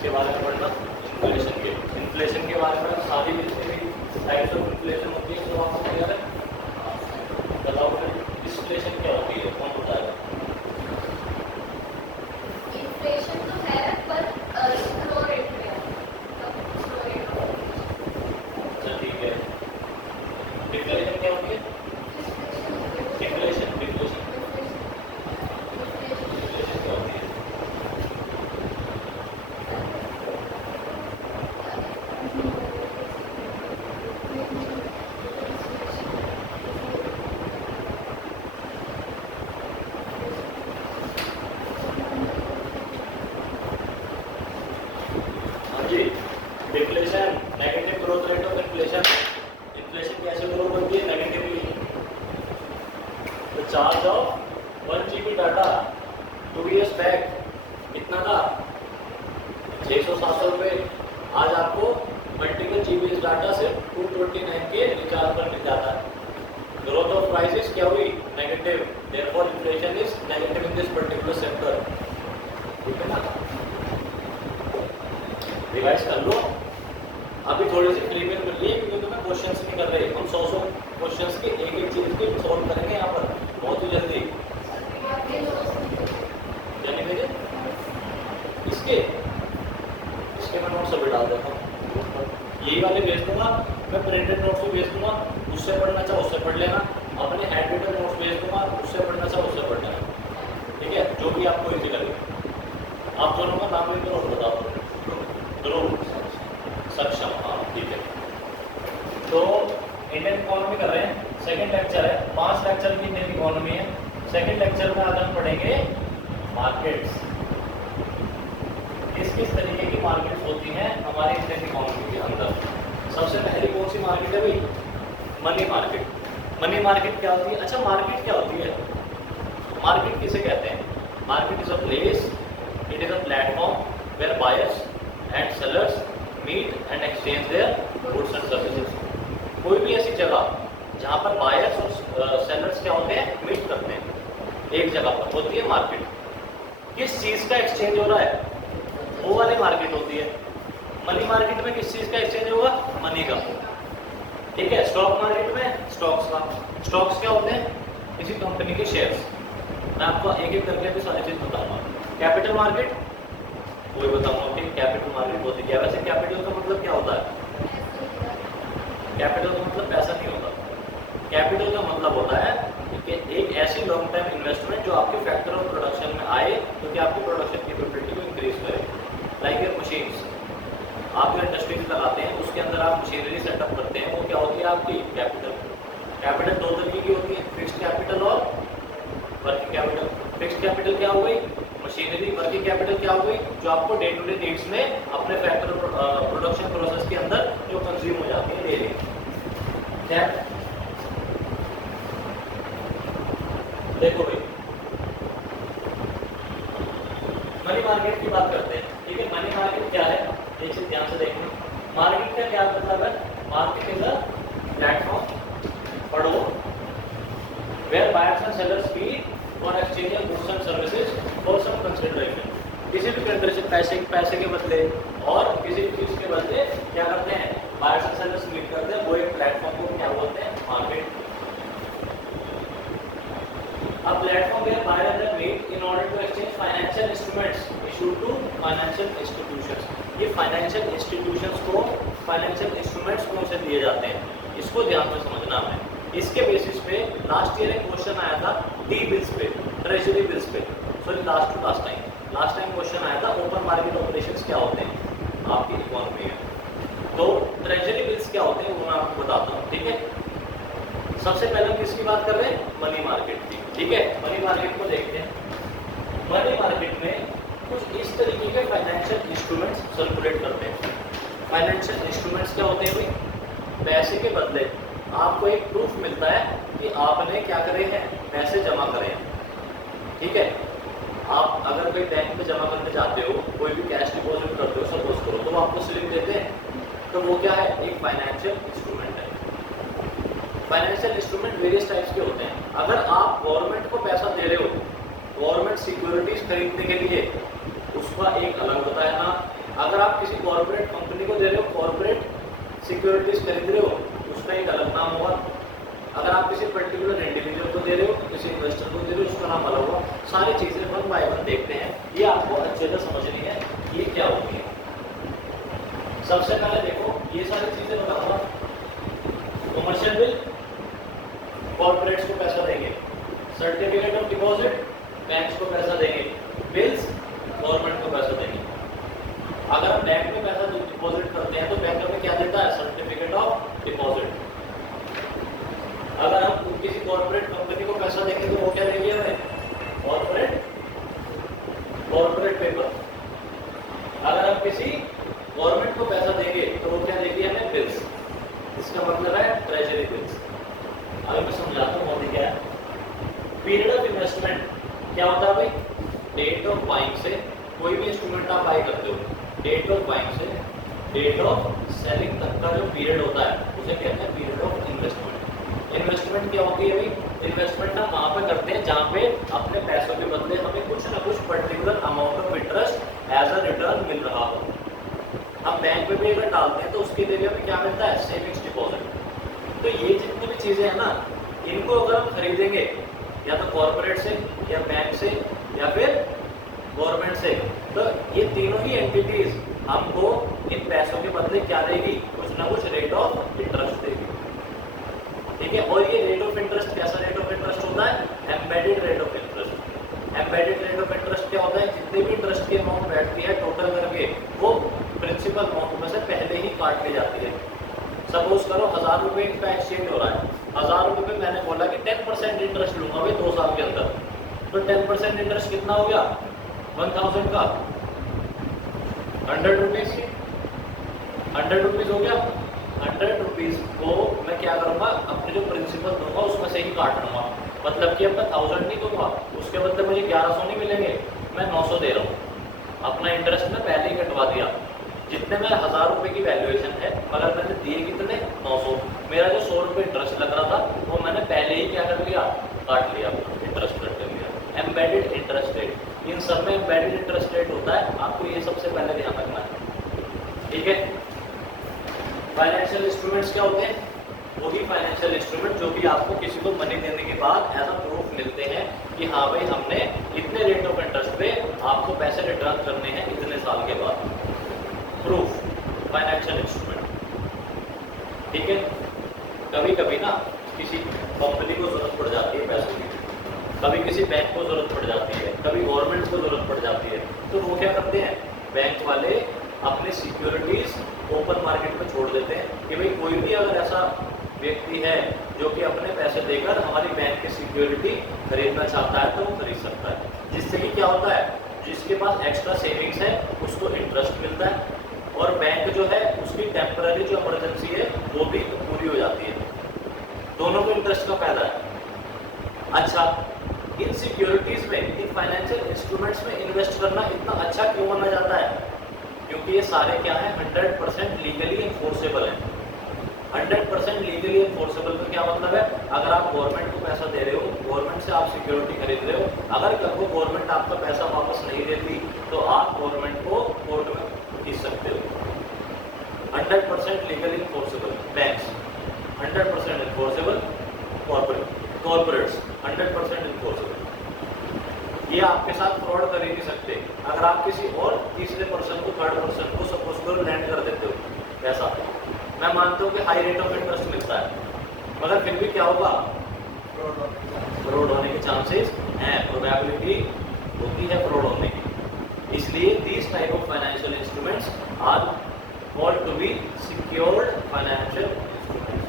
इसके बारे में पढ़ना, इन्फ्लेशन के बारे में सारी जितनी भी टाइप्स ऑफ इन्फ्लेशन होती है वो आपको क्लियर है। बताओ फिर डिस्फ्लेशन क्या होती है, कौन बताएगा? इन्फ्लेशन तो है पर स्लो रेट में है, स्लो रेट ऑफ अच्छा ठीक है। डिफ्लेशन क्या होती है? डिफ्लेशन डिफ्लेशन डिफ्लेशन क्या होती है? हाँ जी, deflation negative growth rate of inflation. Inflation कैसे ग्रो करती है? Negatively. The charge of 1 GB data 2 years back कितना था? 600-700 रुपये। आज आपको मल्टीपल GB डाटा से 229 के रिचार्ज पर मिल जाता है। ग्रोथ ऑफ प्राइसेस क्या हुई? Negative. Therefore inflation is negative in this particular sector. ठीक है ना? रिवाइज कर लो। अभी थोड़ी सी प्रीमियम मिल रही है क्योंकि तुम्हें क्वेश्चंस नहीं कर रहे। हम 100 क्वेश्चंस के एक एक चीज को सॉल्व करेंगे यहाँ पर बहुत ही जल्दी। क्या नहीं भेजे? इसके इसके मैं नोट्स अभी डाल देता हूँ। यही वाले भेज दूंगा मैं, प्रिंटेड नोट्स भी भेज दूंगा, उससे पढ़ना चाहो उससे पढ़ लेना। अपने हैंड रिटन नोट्स भेज दूंगा, उससे पढ़ना चाहो उससे पढ़ लेना। ठीक है, जो भी आपको इजी लगे। आप दोनों का नाम लेकर और बता दो। ध्रुव, सक्षम, हाँ ठीक है। तो इंडियन इकोनॉमी कर रहे हैं, सेकंड लेक्चर है। 5 लेक्चर की इंडियन इकोनॉमी है। सेकंड लेक्चर में आज हम पढ़ेंगे मार्केट्स। किस किस तरीके की मार्केट्स होती हैं हमारे इंडियन इकोनॉमी के अंदर। सबसे पहली कौन सी मार्केट है भाई? Money market. मनी मार्केट क्या होती है? अच्छा, मार्केट क्या होती है? मार्केट किसे कहते हैं? Market is a place, it is a platform where buyers and sellers meet and exchange their goods and services. कोई भी ऐसी जगह जहाँ पर बायर्स और सेलर्स क्या होते हैं? मीट करते हैं एक जगह पर, होती है मार्केट। किस चीज़ का एक्सचेंज हो रहा है? वो वाली मार्केट होती है। मनी मार्केट में किस चीज़ का एक्सचेंज होगा? मनी का। ठीक है। स्टॉक मार्केट में स्टॉक्स का। स्टॉक्स क्या होते हैं? किसी कंपनी के शेयर्स। मैं आपको एक एक करके भी सारी चीज़ बताऊंगा। कैपिटल मार्केट वही बताऊंगा कि कैपिटल मार्केट होती है। वैसे कैपिटल का मतलब क्या होता है? कैपिटल का मतलब पैसा नहीं होता। कैपिटल का मतलब होता है कि एक ऐसी लॉन्ग टर्म इन्वेस्टमेंट जो आपके फैक्टर ऑफ प्रोडक्शन में आए, जो कि आपकी प्रोडक्शन कैपेबिलिटी को इंक्रीज करे। लाइक योर मशीन्स, आप जो इंडस्ट्रीज लगाते हैं उसके अंदर आप मशीनरी सेटअप करते हैं, वो क्या होती है? आपकी कैपिटल। कैपिटल 2 तरीके की होती है, फिक्स्ड कैपिटल और वर्किंग कैपिटल। फिक्स्ड कैपिटल क्या हो गई? मशीनरी। वर्किंग कैपिटल क्या हो गई? जो आपको डे टू डे नीड्स में अपने फैक्टर प्रोडक्शन प्रोसेस के अंदर जो कंज्यूम हो जाती है डेली। क्या देखो भाई, मनी मार्केट की बात करते हैं। ठीक है, मनी मार्केट क्या है? एक चीज ध्यान से देखना। मार्केट का क्या मतलब है? मार्केट इज अ प्लेटफॉर्म, पढ़ो, where buyers and sellers meet for exchange of goods and services for some consideration. किसी भी कंसिडरेशन, पैसे के बदले और किसी भी चीज के बदले क्या करते हैं? बायर्स एंड सेलर्स मीट करते हैं। वो एक प्लेटफॉर्म को क्या बोलते हैं? Market. A platform where buyer and seller meet in order to exchange financial instruments issued to financial institutions। ये financial institutions को financial instruments कौन से दिए जाते हैं, इसको ध्यान में समझना है। इसके बेसिस पे लास्ट ईयर एक क्वेश्चन आया था टी बिल्स पे, ट्रेजरी बिल्स पे। सॉरी, लास्ट टाइम क्वेश्चन आया था ओपन मार्केट ऑपरेशंस क्या होते हैं आपकी इकोनॉमी में। तो ट्रेजरी बिल्स क्या होते हैं वो मैं आपको बताता हूँ। ठीक है, सबसे पहले हम किसकी बात कर रहे हैं? मनी मार्केट की। ठीक है, मनी मार्केट को देखते हैं। मनी मार्केट में कुछ इस तरीके के फाइनेंशियल इंस्ट्रूमेंट्स सर्कुलेट करते हैं। फाइनेंशियल इंस्ट्रूमेंट्स क्या होते हैं भाई? पैसे के बदले आपको एक प्रूफ मिलता है कि आपने क्या करे हैं? पैसे जमा करे हैं। ठीक है, आप अगर कोई बैंक में जमा करने जाते हो, कोई भी कैश डिपॉजिट करते हो सपोज करो, तो वो आपको स्लिप देते हैं। तो वो क्या है? एक फाइनेंशियल इंस्ट्रूमेंट है। फाइनेंशियल इंस्ट्रूमेंट वेरियस टाइप्स के होते हैं। अगर आप गवर्नमेंट को पैसा दे रहे हो, गवर्नमेंट सिक्योरिटीज खरीदने के लिए, उसका एक अलग होता है ना। अगर आप किसी कॉर्पोरेट कंपनी को दे रहे हो, कॉर्पोरेट सिक्योरिटीज खरीद रहे हो, उसका एक अलग नाम होगा। अगर आप किसी पर्टिकुलर इंडिविजुअल को दे रहे हो, किसी इन्वेस्टर को दे रहे हो, उसका नाम अलग होगा। सारी चीजें वन बाय वन देखते हैं, ये आपको अच्छे से समझनी है ये क्या होती है। सबसे पहले देखो ये सारी चीजें बताऊंगा। कमर्शियल बिल, कॉर्पोरेट्स को पैसा देंगे। सर्टिफिकेट ऑफ डिपॉजिट, बैंक्स को पैसा देंगे। बिल्स, गवर्नमेंट को पैसा देंगे। अगर हम बैंक में पैसा डिपॉजिट करते हैं तो बैंक हमें क्या देता है? Certificate of deposit. अगर हम किसी कॉर्पोरेट कंपनी को पैसा देंगे तो वो क्या देंगे हमें? Corporate paper. अगर हम किसी गवर्नमेंट को पैसा देंगे तो वो क्या देगी हमें? बिल्स। इसका मतलब है ट्रेजरी बिल्स। अगर मैं समझाता हूँ मोदी क्या है। पीरियड ऑफ इन्वेस्टमेंट क्या होता है भाई? डेट ऑफ बाइंग से कोई भी इंस्ट्रूमेंट आप बाई करते हो, डेट ऑफ बाइंग से डेट ऑफ सेलिंग तक का जो पीरियड होता है उसे कहते हैं पीरियड ऑफ इन्वेस्टमेंट। इन्वेस्टमेंट क्या होती है भाई? इन्वेस्टमेंट हम वहाँ पे करते हैं जहाँ पे अपने पैसों के बदले हमें कुछ ना कुछ particular amount of interest as a return मिल रहा हो। हम बैंक में भी अगर डालते हैं तो उसके लिए हमें क्या मिलता है? Savings deposit. तो ये जितनी भी चीज़ें हैं ना, इनको अगर हम खरीदेंगे या तो कॉर्पोरेट से या बैंक से या फिर गवर्नमेंट से, तो ये तीनों ही एंटिटीज हमको इन पैसों के बदले क्या देगी? कुछ ना कुछ रेट ऑफ इंटरेस्ट देगी। ठीक है। और ये रेट ऑफ इंटरेस्ट कैसा रेट ऑफ इंटरेस्ट होता है? Embedded rate of interest. Embedded rate of interest क्या होता है? जितने भी इंटरेस्ट की अमाउंट बैठती है टोटल करके वो प्रिंसिपल अमाउंट में से पहले ही काट ली जाती है। सपोज करो 1000 रुपये का एक्सचेंज हो रहा है। 1000 रुपये पे मैंने बोला कि 10% इंटरेस्ट लूंगा भाई 2 साल के अंदर, तो 10% इंटरेस्ट कितना हो गया? 1000 का 100 रुपीज। 100 रुपीज हो गया। 100 रुपीज को मैं क्या करूंगा? अपने जो प्रिंसिपल दूंगा उसमें से ही काट लूंगा। मतलब कि अब मैं 1000 नहीं दूंगा, उसके बदले मुझे 1100 नहीं मिलेंगे, मैं 900 दे रहा हूँ। अपना इंटरेस्ट मैं पहले ही कटवा दिया। जितने में 1000 रुपये की वैल्यूएशन है, मगर मैंने दिए कितने? 900। मेरा जो 100 रुपये इंटरेस्ट लग रहा था वो मैंने पहले ही क्या कर लिया? काट लिया, इंटरेस्ट कट कर लिया। एम्बेडेड इंटरेस्ट रेट, इन सब में एम्बेडेड इंटरेस्ट रेट होता है। आपको ये सबसे पहले ध्यान रखना है। ठीक है। फाइनेंशियल इंस्ट्रूमेंट्स क्या होते हैं? वही फाइनेंशियल इंस्ट्रूमेंट जो कि आपको किसी को मनी देने के बाद एज अ प्रूफ मिलते हैं कि हाँ भाई हमने इतने रेट ऑफ इंटरेस्ट पे आपको पैसे रिटर्न करने हैं इतने साल के बाद। Proof, financial instrument. ठीक है। कभी कभी ना किसी कंपनी को जरूरत पड़ जाती है पैसों की, कभी किसी बैंक को जरूरत पड़ जाती है, कभी गवर्नमेंट को जरूरत पड़ जाती है, तो वो क्या करते हैं? बैंक वाले अपनी सिक्योरिटीज ओपन मार्केट में छोड़ देते हैं कि भाई कोई भी अगर ऐसा व्यक्ति है जो कि अपने पैसे देकर हमारी बैंक की सिक्योरिटी खरीदना चाहता है तो वो खरीद सकता है। जिससे कि क्या होता है? जिसके पास एक्स्ट्रा सेविंग्स है उसको इंटरेस्ट मिलता है और बैंक जो है उसकी टेम्पररी जो इमरजेंसी है वो भी पूरी हो जाती है। दोनों को इंटरेस्ट का फायदा है। अच्छा, इन सिक्योरिटीज में, इन फाइनेंशियल इंस्ट्रूमेंट्स में इन्वेस्ट करना इतना अच्छा क्यों माना जाता है? क्योंकि ये सारे क्या है? 100% लीगली इन्फोर्सेबल है। 100% लीगली इन्फोर्सेबल का क्या मतलब है? अगर आप गवर्नमेंट को पैसा दे रहे हो, गवर्नमेंट से आप सिक्योरिटी खरीद रहे हो, अगर कल को गवर्नमेंट आपका पैसा वापस नहीं देती तो आप गवर्नमेंट को कोर्ट में खींच सकते हो। 100% legally enforceable banks, 100% enforceable corporates, 100% enforceable. ये आपके साथ फ्रॉड कर ही नहीं सकते। अगर आप किसी और तीसरे पर्सन को, थर्ड पर्सन को सपोज करो लैंड कर देते हो पैसा, मैं मानता हूँ कि हाई रेट ऑफ इंटरेस्ट मिलता है, मगर फिर भी क्या होगा? फ्रॉड होने के चांसेस हैं, प्रोबेबिलिटी होती है फ्रॉड होने की। इसलिए these type of financial instruments are called to be secured financial instruments.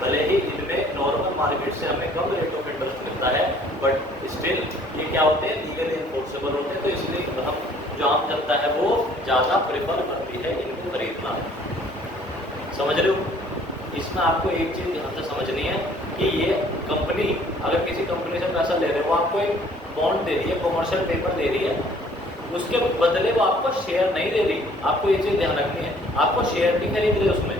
भले ही इनमें नॉर्मल मार्केट से हमें कम रेट ऑफ इंटरेस्ट मिलता है, बट स्टिल ये क्या होते हैं? लीगली इन्फोर्सेबल होते हैं। तो इसलिए हम जो आम जनता है वो ज़्यादा प्रेफर करती है इनको खरीदना। समझ रहे हो? इसमें आपको एक चीज़ ध्यान से समझनी है कि ये कंपनी, अगर किसी कंपनी से पैसा ले रहे हो, वो आपको एक बॉन्ड दे रही है, कॉमर्शियल पेपर दे रही है, उसके बदले वो आपको शेयर नहीं दे रही। आपको ये चीज़ ध्यान रखनी है, आपको शेयर नहीं खरीद रहे उसमें।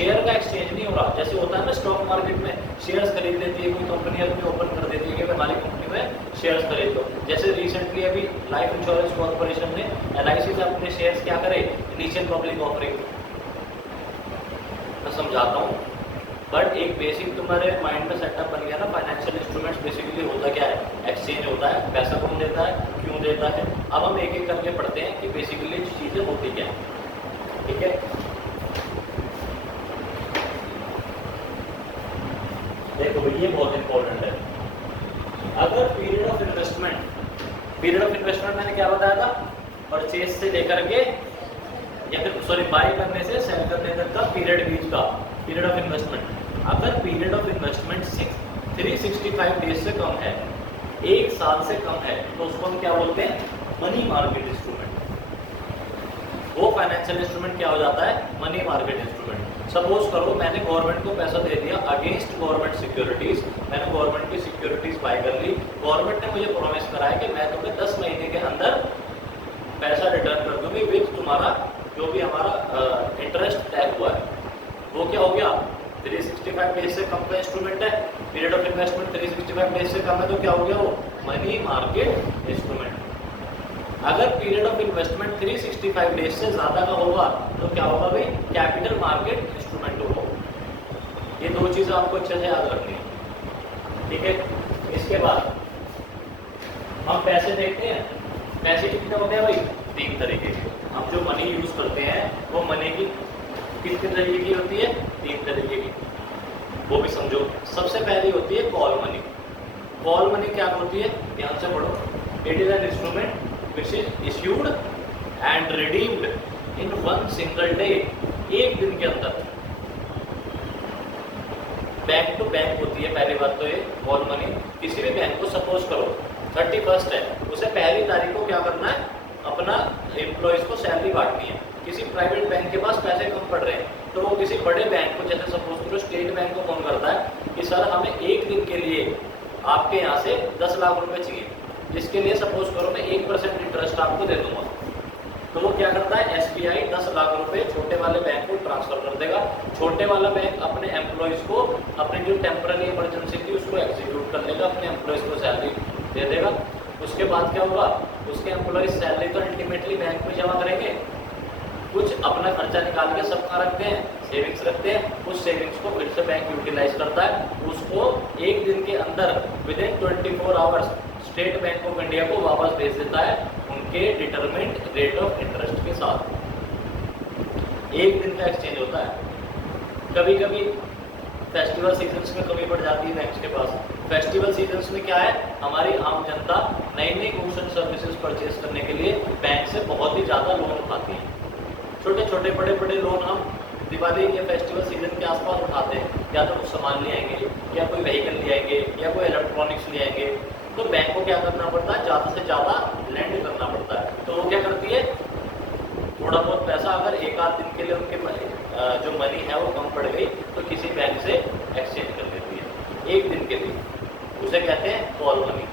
शेयर का एक्सचेंज नहीं हो रहा। जैसे होता है ना स्टॉक मार्केट में शेयर्स खरीद लेती है कोई कंपनी, अपनी ओपन कर देती है कि हमारी कंपनी में शेयर्स खरीद लो। जैसे रिसेंटली अभी लाइफ इंश्योरेंस कॉर्पोरेशन ने LIC से अपने शेयर्स क्या करे, इनिशियल पब्लिक ऑफरिंग। मैं समझाता हूँ, बट एक बेसिक तुम्हारे माइंड में सेटअप बन गया ना। फाइनेंशियल इंस्ट्रूमेंट्स बेसिकली होता क्या है, एक्सचेंज होता है। पैसा कौन देता है, क्यों देता है। अब हम एक एक करके पढ़ते हैं कि बेसिकली चीज़ें होती क्या है। ठीक है, देखो ये बहुत इंपॉर्टेंट है। अगर पीरियड ऑफ इन्वेस्टमेंट मैंने क्या बताया था, परचेज से लेकर के या फिर सॉरी बाय करने से सेल करने तक का पीरियड, बीच का पीरियड ऑफ इन्वेस्टमेंट। अगर पीरियड ऑफ इन्वेस्टमेंट 365 डेज से कम है, 1 साल से कम है, तो उसको हम क्या बोलते हैं, मनी मार्केट इंस्ट्रूमेंट। वो फाइनेंशियल इंस्ट्रूमेंट क्या हो जाता है, मनी मार्केट इंस्ट्रूमेंट। सपोज करो मैंने गवर्नमेंट को पैसा दे दिया अगेंस्ट गवर्नमेंट सिक्योरिटीज, मैंने गवर्नमेंट की सिक्योरिटीज बाय कर ली। गवर्नमेंट ने मुझे प्रॉमिस करा है कि मैं तुम्हें 10 महीने के अंदर पैसा रिटर्न कर दूंगी विद तुम्हारा जो भी हमारा इंटरेस्ट तय हुआ है। वो क्या हो गया, 365 डेज से कम का इंस्ट्रूमेंट है। पीरियड ऑफ इन्वेस्टमेंट 365 डेज से कम है, तो क्या हो गया वो मनी मार्केट इंस्ट्रूमेंट। अगर पीरियड ऑफ इन्वेस्टमेंट 365 डेज से ज़्यादा का होगा तो क्या होगा भाई, कैपिटल मार्केट इंस्ट्रूमेंट होगा। ये दो चीज़ें आपको अच्छे से याद रखनी है। ठीक है, इसके बाद हम पैसे देखते हैं। पैसे कितने होते हैं भाई, 3 तरीके के। हम जो मनी यूज़ करते हैं वो मनी की कितने तरीके की होती है, 3 तरीके की। वो भी समझो। सबसे पहली होती है कॉल मनी। कॉल मनी क्या होती है, ध्यान से पढ़ो। It is an instrument which is issued and redeemed in one single day, एक दिन के अंदर। बैंक टू बैंक होती है पहली बात तो ये कॉल मनी। किसी भी बैंक को सपोज करो 31 है, उसे पहली तारीख को क्या करना है, अपना एम्प्लॉयज को सैलरी बांटनी है। किसी प्राइवेट बैंक के पास पैसे कम पड़ रहे हैं तो वो किसी बड़े बैंक को, जैसे सपोज करो स्टेट बैंक को फोन करता है कि सर हमें एक दिन के लिए आपके यहाँ से 10 लाख रुपए चाहिए, जिसके लिए सपोज करो मैं 1% इंटरेस्ट आपको दे दूंगा। तो वो क्या करता है, SBI 10 लाख रुपए छोटे वाले बैंक को ट्रांसफर कर देगा। छोटे वाला बैंक अपने एम्प्लॉयज को अपनी जो टेम्पररी इमरजेंसी थी उसको एग्जीक्यूट कर लेगा, अपने एम्प्लॉयज को सैलरी दे देगा। उसके बाद क्या होगा, उसके एम्प्लॉयज सैलरी तो अल्टीमेटली बैंक में जमा करेंगे, कुछ अपना खर्चा निकाल के सब कहाँ रखते हैं, सेविंग्स रखते हैं। उस सेविंग्स को फिर से बैंक यूटिलाइज करता है, उसको एक दिन के अंदर within 24 hours state bank of India को वापस भेज देता है उनके डिटरमिन्ड रेट ऑफ इंटरेस्ट के साथ। एक दिन का एक्सचेंज होता है। कभी कभी फेस्टिवल सीजन्स में कमी पड़ जाती है बैंक्स के पास। फेस्टिवल सीजन्स में क्या है, हमारी आम जनता नई नई गुड्स एंड सर्विसेज परचेज करने के लिए बैंक से बहुत ही ज़्यादा लोन उठाती है। छोटे छोटे बड़े बड़े लोन हम दिवाली या फेस्टिवल सीजन के आसपास उठाते हैं, या तो कुछ सामान ले आएंगे, या कोई व्हीकल ले आएंगे, या कोई इलेक्ट्रॉनिक्स ले आएंगे। तो बैंक को क्या करना पड़ता है, ज़्यादा से ज़्यादा लैंड करना पड़ता है। तो वो क्या करती है, थोड़ा बहुत पैसा अगर एक आध दिन के लिए उनके जो मनी है वो कम पड़ गई तो किसी बैंक से एक्सचेंज कर देती है एक दिन के लिए। उसे कहते हैं कॉल मनी।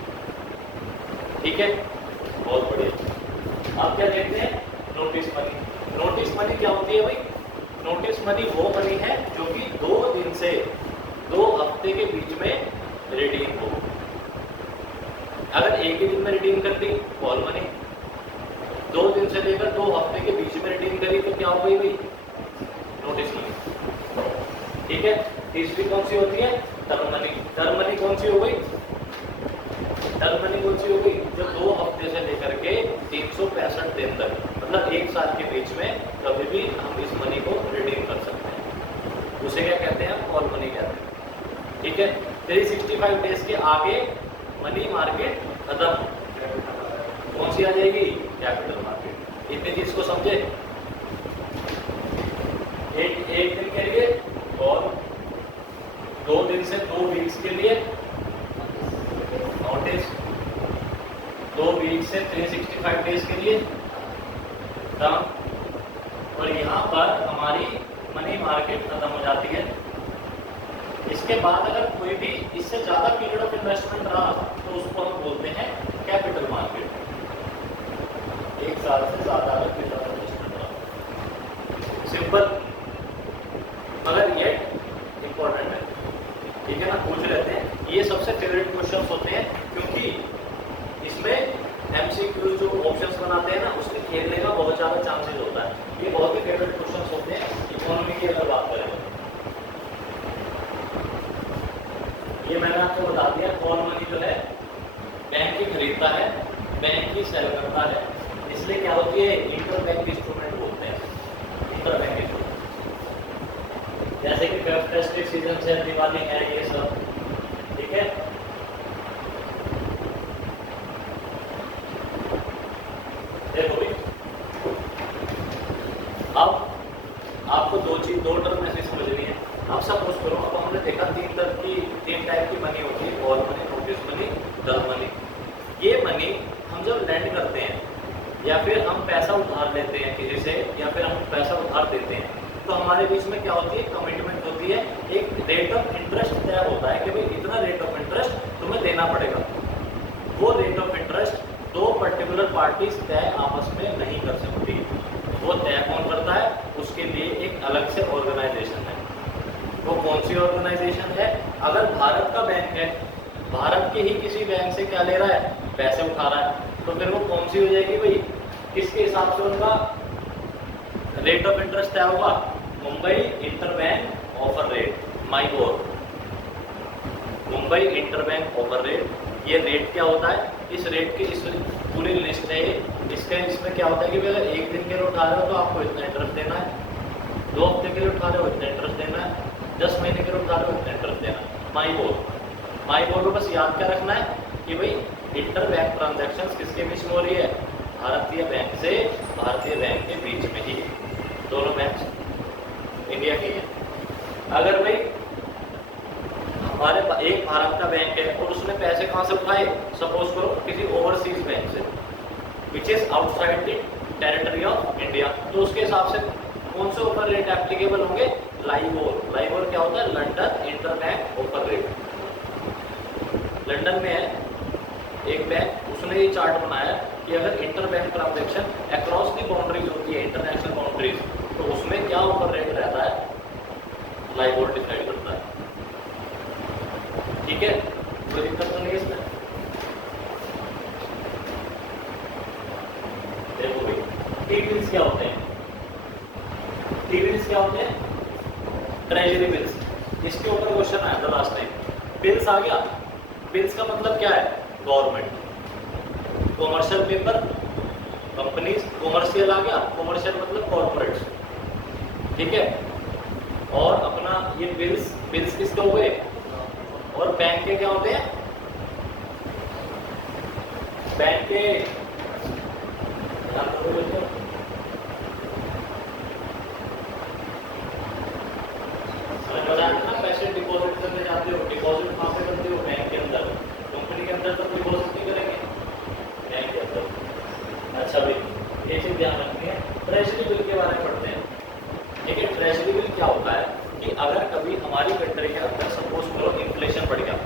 ठीक है, बहुत बढ़िया। आप क्या देखते हैं, नोटिस मनी। नोटिस मनी क्या होती है भाई, नोटिस मनी वो मनी है जो कि 2 दिन से 2 हफ्ते के बीच में रिडीम हो। अगर एक ही दिन में रिडीम कर दी कॉल मनी, 2 दिन से लेकर 2 हफ्ते के बीच में रिडीम करी तो क्या हो गई भाई, नोटिस मनी। ठीक है, तीसरी कौन सी होती है, टर्म मनी। टर्म मनी कौन सी हो गई, टर्म मनी कौन सी हो गई, जो 2 हफ्ते से लेकर के 365 दिन तक, मतलब 1 साल के बीच में कभी भी हम इस मनी को रिडीम कर सकते हैं। उसे क्या कहते हैं, कॉल मनी कहते हैं। ठीक है, 365 डेज के आगे मनी मार्केट खत्म, कौन सी आ जाएगी, कैपिटल मार्केट। इतनी चीज को समझे। एक दिन के लिए और 2 दिन से 2 वीक्स के लिए नोटिस, 2 वीक से 365 डेज के लिए टर्म, और यहाँ पर हमारी मनी मार्केट खत्म हो जाती है। इसके बाद अगर कोई भी इससे ज़्यादा पीरियड ऑफ इन्वेस्टमेंट रहा तो उसको हम बोलते हैं कैपिटल मार्केट। 1 साल से ज़्यादा अगर पीरियड ऑफ इन्वेस्टमेंट रहा, सिंपल। मगर इकोनॉमी की अगर बात करें, ये मैंने आपको बता दिया कॉल मनी जो है बैंक ही खरीदता है, बैंक ही सेल करता है, इसलिए क्या होती है इंटर बैंक इंस्ट्रूमेंट बोलते हैं, इंटर बैंक इंस्ट्रूमेंट। जैसे कि फेस्टिव सीजन है, दिवाली है, ये सब ठीक है। देखो भाई अब आपको दो टर्म ऐसे समझनी है। अब सपोज करो, अब हमने देखा तीन टाइप की मनी होती है, call money, notice money, term money. ये मनी हम जब लैंड करते हैं या फिर हम पैसा उधार लेते हैं किसी से, या फिर हम पैसा उधार देते हैं, तो हमारे बीच में क्या होती है, कमिटमेंट होती है, एक रेट ऑफ इंटरेस्ट तय होता है कि भाई इतना रेट ऑफ इंटरेस्ट तुम्हें देना पड़ेगा। वो रेट ऑफ इंटरेस्ट दो पर्टिकुलर पार्टीज तय आपस में नहीं कर सकती। वो तय कौन करता है, उसके लिए एक अलग से ऑर्गेनाइजेशन है। वो कौन सी ऑर्गेनाइजेशन है, अगर भारत का बैंक है, भारत के ही किसी बैंक से क्या ले रहा है, पैसे उठा रहा है, तो फिर वो कौन सी हो जाएगी भाई, किसके हिसाब से उनका रेट ऑफ इंटरेस्ट तय होगा, Mumbai interbank offer rate, MIBOR, Mumbai interbank offer rate. ये रेट क्या होता है, इस रेट की इस पूरी लिस्ट है, इसमें क्या होता है कि अगर एक दिन के लिए उठा रहे हो तो आपको इतना इंटरेस्ट देना है, 2 हफ्ते के लिए उठा रहे हो इतना इंटरेस्ट देना है, 10 महीने के लिए उठा रहे हो इतना इंटरेस्ट देना है। माइबोर को बस याद क्या रखना है कि भाई इंटर बैंक ट्रांजैक्शंस किसके बीच में हो रही है, भारतीय बैंक से भारतीय बैंक के बीच में ही, दोनों बैंक इंडिया के हैं। अगर भाई हमारे एक भारत का बैंक है और उसने पैसे कहाँ से उठाए, सपोज करो किसी ओवरसीज बैंक से which is outside the territory of India, तो उसके हिसाब से कौन से ऑफर रेट एप्लीकेबल होंगे, लाइबोर। लाइबोर क्या होता है, London interbank offer rate. London में है एक बैंक, उसने ये चार्ट बनाया कि अगर interbank transaction across the boundaries होती है, इंटरनेशनल बाउंड्रीज, तो उसमें क्या ऑफर रेट रहता है, लाइबोर डिसाइड करता है। ठीक है, कोई दिक्कत तो नहीं है इसमें। देखो भाई टी बिल्स क्या होते हैं, टी बिल्स क्या होते हैं, ट्रेजरी बिल्स। इसके ऊपर क्वेश्चन आया था लास्ट टाइम, बिल्स आ गया। बिल्स का मतलब क्या है, government, commercial paper, companies, commercial आ गया, कॉमर्शियल मतलब कॉर्पोरेट्स, ठीक है। और अपना ये बिल्स किसके हो गए, और बैंक के क्या होते हैं, बैंक के पैसे डिपॉजिट करने जाते हो, डिपॉजिट कहाँ पे करते हो, बैंक के अंदर। कंपनी के अंदर तो डिपॉजिट नहीं करेंगे, बैंक के अंदर। अच्छा भाई ये चीज ध्यान रखनी है। ट्रेजरी बिल के बारे में पढ़ते हैं, ठीक है। ट्रेजरी बिल क्या होता है कि अगर कभी हमारी कंट्री के अंदर सपोज करो इन्फ्लेशन बढ़ गया,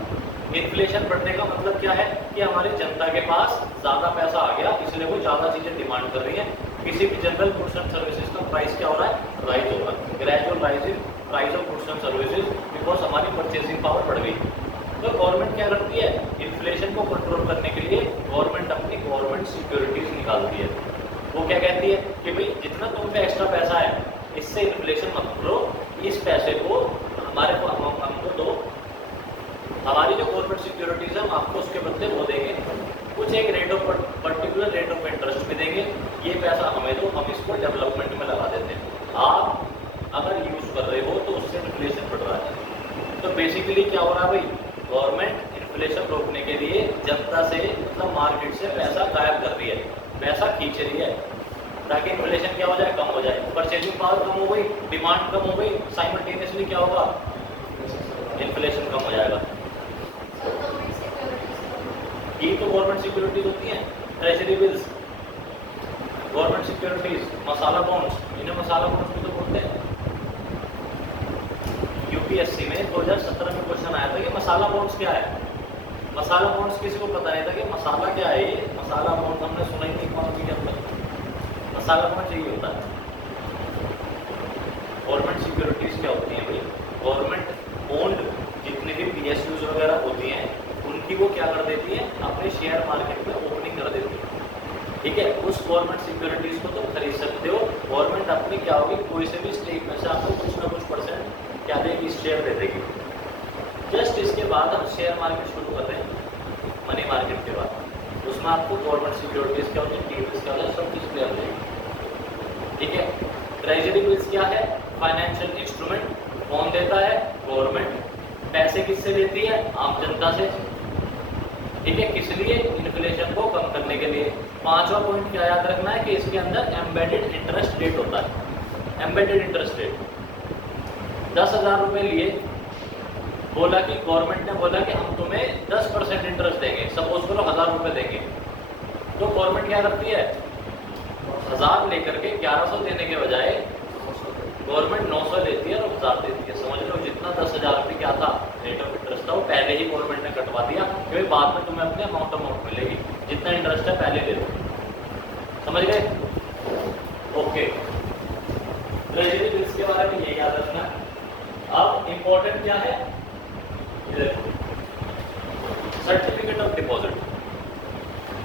इन्फ्लेशन बढ़ने का मतलब क्या है कि हमारी जनता के पास ज़्यादा पैसा आ गया, इसलिए वो ज़्यादा चीज़ें डिमांड कर रही है। किसी भी जनरल गुड्स एंड सर्विसेज का प्राइस क्या हो रहा है, राइज हो रहा है, gradual rise in price of goods and services, because हमारी परचेसिंग पावर बढ़ गई। तो गवर्नमेंट क्या करती है, इन्फ्लेशन को कंट्रोल करने के लिए गवर्नमेंट अपनी गवर्नमेंट सिक्योरिटीज निकालती है। वो क्या कहती है कि भाई जितना तुम पे एक्स्ट्रा पैसा है इससे इन्फ्लेशन मत करो, इस पैसे को हमारे को हमको दो, हमारी जो गवर्नमेंट सिक्योरिटीज है हम आपको उसके बदले वो देंगे, कुछ एक rate of particular rate of interest भी देंगे, ये पैसा हमें दो, हम इसको डेवलपमेंट में लगा देते हैं। आप अगर यूज कर रहे हो तो उससे इन्फ्लेशन बढ़ रहा है। तो बेसिकली क्या हो रहा है भाई, गवर्नमेंट इन्फ्लेशन रोकने के लिए जनता से मतलब मार्केट से पैसा गायब कर रही है, पैसा खींच रही है, ताकि इन्फ्लेशन क्या हो जाए, कम हो जाए, परचेजिंग पावर कम हो गई, डिमांड कम हो गई, साइमल्टेनियसली क्या होगा, इन्फ्लेशन कम हो जाएगा। ये तो गवर्नमेंट सिक्योरिटीज होती हैं, ट्रेजरी बिल्स, गवर्नमेंट सिक्योरिटीज, मसाला बॉन्ड्स, इन्हें मसाला बॉन्ड्स भी तो बोलते हैं। यूपीएससी में 2017 में क्वेश्चन आया था कि मसाला बॉन्ड्स क्या है। मसाला बॉन्ड्स किसी को पता नहीं था कि मसाला क्या है, ये मसाला बॉन्ड हमने सुना ही नहीं इकोनॉमी के अंदर। मसाला बॉन्ड यही होता है। गवर्नमेंट सिक्योरिटीज क्या होती हैं भाई, गवर्नमेंट ओन्ड जितनी भी पीएसयूज वगैरह होती हैं उनकी वो क्या कर देती है, अपने शेयर मार्केट में ओपनिंग कर देती है, ठीक है। उस गवर्नमेंट सिक्योरिटीज को तुम खरीद सकते हो, गवर्नमेंट अपनी क्या होगी, कोई से भी स्टेक में से आपको शेयर दे देगी। जस्ट इसके बाद हम शेयर मार्केट शुरू कर रहे हैं, मनी मार्केट के बाद उसमें आपको गवर्नमेंट सिक्योरिटीज क्या होती है, टी-बिल्स क्या होता है, सब कुछ क्लियर हो जाएगी। ठीक है, ट्रेजरी बिल्स क्या है, फाइनेंशियल इंस्ट्रूमेंट, कौन देता है, गवर्नमेंट। पैसे किससे लेती है, आम जनता से। ठीक है, किस लिए, इन्फ्लेशन को कम करने के लिए। पांचवा पॉइंट क्या याद रखना है कि इसके अंदर एम्बेडेड इंटरेस्ट रेट होता है। एम्बेडेड इंटरेस्ट रेट 10,000 रुपये लिए, बोला कि गवर्नमेंट ने बोला कि हम तुम्हें 10% इंटरेस्ट देंगे, सपोज करो 1,000 रुपये देंगे, तो गवर्नमेंट क्या करती है, 1,000 लेकर के 1,100 देने के बजाय गवर्नमेंट 900 लेती है और 1,000 देती है। समझ लो, जितना 10,000 रुपये क्या था रेट ऑफ इंटरेस्ट था, वो पहले ही गवर्नमेंट ने कटवा दिया, क्योंकि बाद में तुम्हें अपने अमाउंट मिलेगी, जितना इंटरेस्ट है पहले ले लो। समझ गए? ओके, ट्रेजरी बिल्स के बारे में ये याद रखना। अब इम्पोर्टेंट क्या है, सर्टिफिकेट ऑफ डिपॉजिट।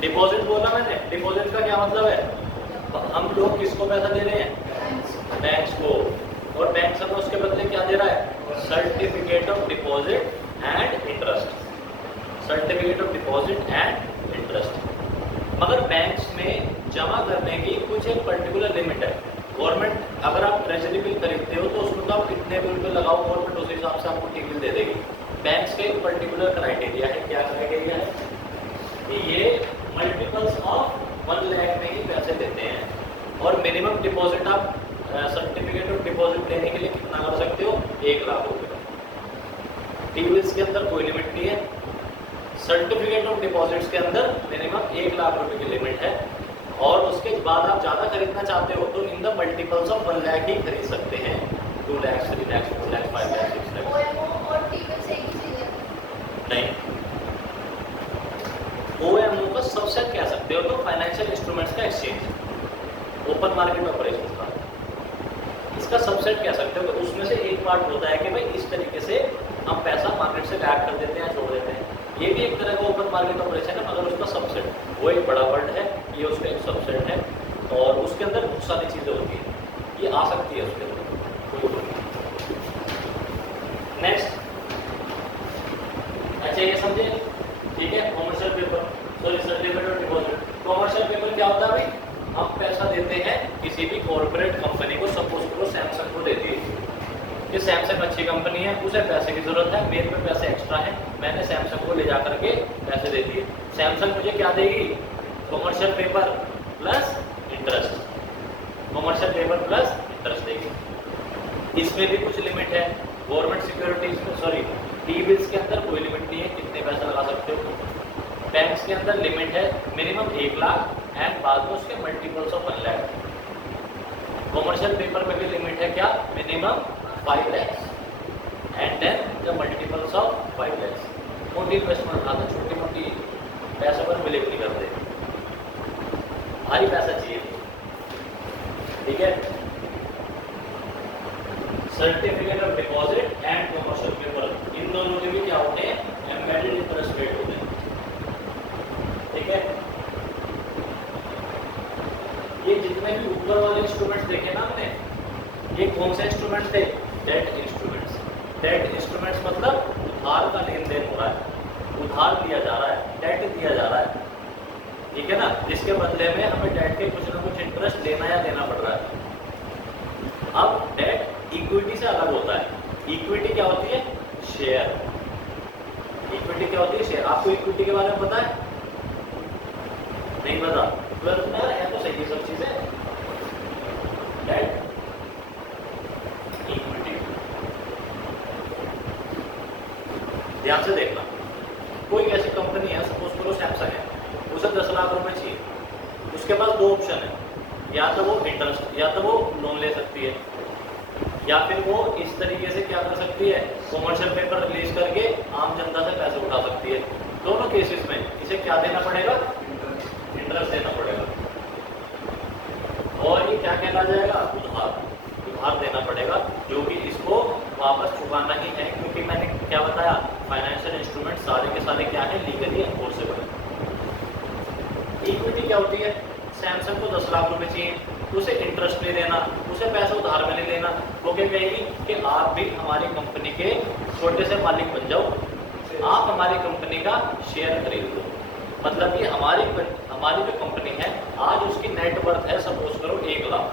डिपॉजिट बोला मैंने, डिपॉजिट का क्या मतलब है, हम लोग किसको पैसा दे रहे हैं, बैंक्स को, और बैंक हमें उसके बदले क्या दे रहा है, certificate of deposit and interest. Certificate of deposit and interest. मगर बैंक्स में जमा करने की कुछ एक पर्टिकुलर लिमिट है। गवर्नमेंट अगर आप ट्रेजरी बिल खरीदते हो तो उसमें तो आप कितने बिल पे लगाओ, गवर्नमेंट उस हिसाब से आपको टी-बिल दे देगी। बैंक्स का एक पर्टिकुलर क्राइटेरिया है, क्या क्राइटेरिया है कि ये मल्टीपल्स ऑफ 1 लाख में ही पैसे देते हैं, और मिनिमम डिपॉजिट आप सर्टिफिकेट ऑफ डिपॉजिट लेने के लिए कितना कर सकते हो, 1 लाख रुपये। टी-बिल्स के अंदर कोई लिमिट नहीं है, सर्टिफिकेट ऑफ डिपॉजिट्स के अंदर मिनिमम 1 लाख रुपए की लिमिट है, और उसके बाद आप ज़्यादा खरीदना चाहते हो तो in the multiples of 1 lakh ही खरीद सकते हैं, 2 लाख, 3 लाख, 4 लाख, 5 लाख, 6 लाख। OMO और टी-बिल्स एक ही चीज़ है? नहीं, OMO का सबसेट कह सकते हो तो फाइनेंशियल इंस्ट्रूमेंट्स का एक्सचेंज, ओपन मार्केट ऑपरेशन का इसका सबसेट कह सकते हो। तो उसमें से एक पार्ट होता है कि भाई इस तरीके से हम पैसा मार्केट से गायब कर देते हैं, छोड़ देते हैं। ये भी एक तरह का ओपन मार्केट ऑपरेशन है, मगर उसका सबसेट, वो एक बड़ा वर्ड है, ये उसका एक सबसेट है, और उसके अंदर बहुत सारी चीज़ें होती हैं, ये आ सकती है उसके अंदर। नेक्स्ट, अच्छा ये समझे, ठीक है। Commercial paper, sorry certificate of deposit. Commercial paper क्या होता है भाई, हम पैसा देते हैं किसी भी कॉर्पोरेट कंपनी को, सपोज करो सैमसंग को देती है कि सैमसंग अच्छी कंपनी है, उसे पैसे की जरूरत है, मेरे पे पैसे एक्स्ट्रा है, मैंने सैमसंग को ले जा करके पैसे दे दिए। सैमसंग मुझे क्या देगी, commercial paper plus interest, commercial paper plus interest देगी। इसमें भी कुछ लिमिट है, गवर्नमेंट सिक्योरिटीज में, सॉरी टी-बिल्स के अंदर कोई लिमिट नहीं है, कितने पैसा लगा सकते हो। बैंक्स के अंदर लिमिट है मिनिमम 1 लाख एंड बाद में उसके multiples of 1 lakh. Commercial paper में भी लिमिट है क्या, minimum 5 lakhs and then the multiples of 5 lakhs। मोटी इन्वेस्टमेंट उठाते, छोटी मोटी पैसों पर बिलीव नहीं करते, भारी पैसा चाहिए, ठीक है। Certificate of deposit and commercial paper, इन दोनों के भी क्या होते हैं, एम्बेडेड इंटरेस्ट रेट होते हैं, ठीक है। ये जितने भी ऊपर वाले इंस्ट्रूमेंट्स देखे ना हमने, ये कौन से इंस्ट्रूमेंट्स थे, डेट इंस्ट्रूमेंट्स। डेट इंस्ट्रूमेंट्स मतलब उधार का लेन देन हो रहा है, उधार दिया जा रहा है, डेट दिया जा रहा है, ठीक है ना, जिसके बदले में हमें डेट के कुछ ना कुछ इंटरेस्ट देना या देना पड़ रहा है। अब डेट इक्विटी से अलग होता है। इक्विटी क्या होती है, शेयर। इक्विटी क्या होती है, शेयर। आपको इक्विटी के बारे में पता है, नहीं पता, 12th में है तो सही है सब चीजें। डेट इक्विटी, ध्यान से देखना, कोई ऐसी कंपनी है, सपोज करो सैमसंग है, उसे 10 लाख रुपए चाहिए, उसके पास 2 ऑप्शन है, या तो वो इंटरेस्ट, या तो वो लोन ले सकती है, या फिर वो इस तरीके से क्या कर सकती है, कॉमर्शियल पेपर रिलीज करके आम जनता से पैसे उठा सकती है। दोनों केसेस में इसे क्या देना पड़ेगा, इंटरेस्ट देना पड़ेगा, और ये क्या कहला जाएगा, उधार। उधार देना पड़ेगा, जो कि इसको वापस चुकाना ही है, क्योंकि मैंने क्या बताया, फाइनेंशियल इंस्ट्रूमेंट सारे के सारे क्या है, लीगली एनफोर्सेबल है। इक्विटी क्या होती है, सैमसंग को 10 लाख रुपए चाहिए, उसे इंटरेस्ट नहीं देना, उसे पैसा उधार में नहीं देना, वो क्या कहेगी कि आप भी हमारी कंपनी के छोटे से मालिक बन जाओ, आप हमारी कंपनी का शेयर खरीद लो। मतलब कि हमारी जो कंपनी है आज उसकी नेट वर्थ है सपोज करो 1 लाख,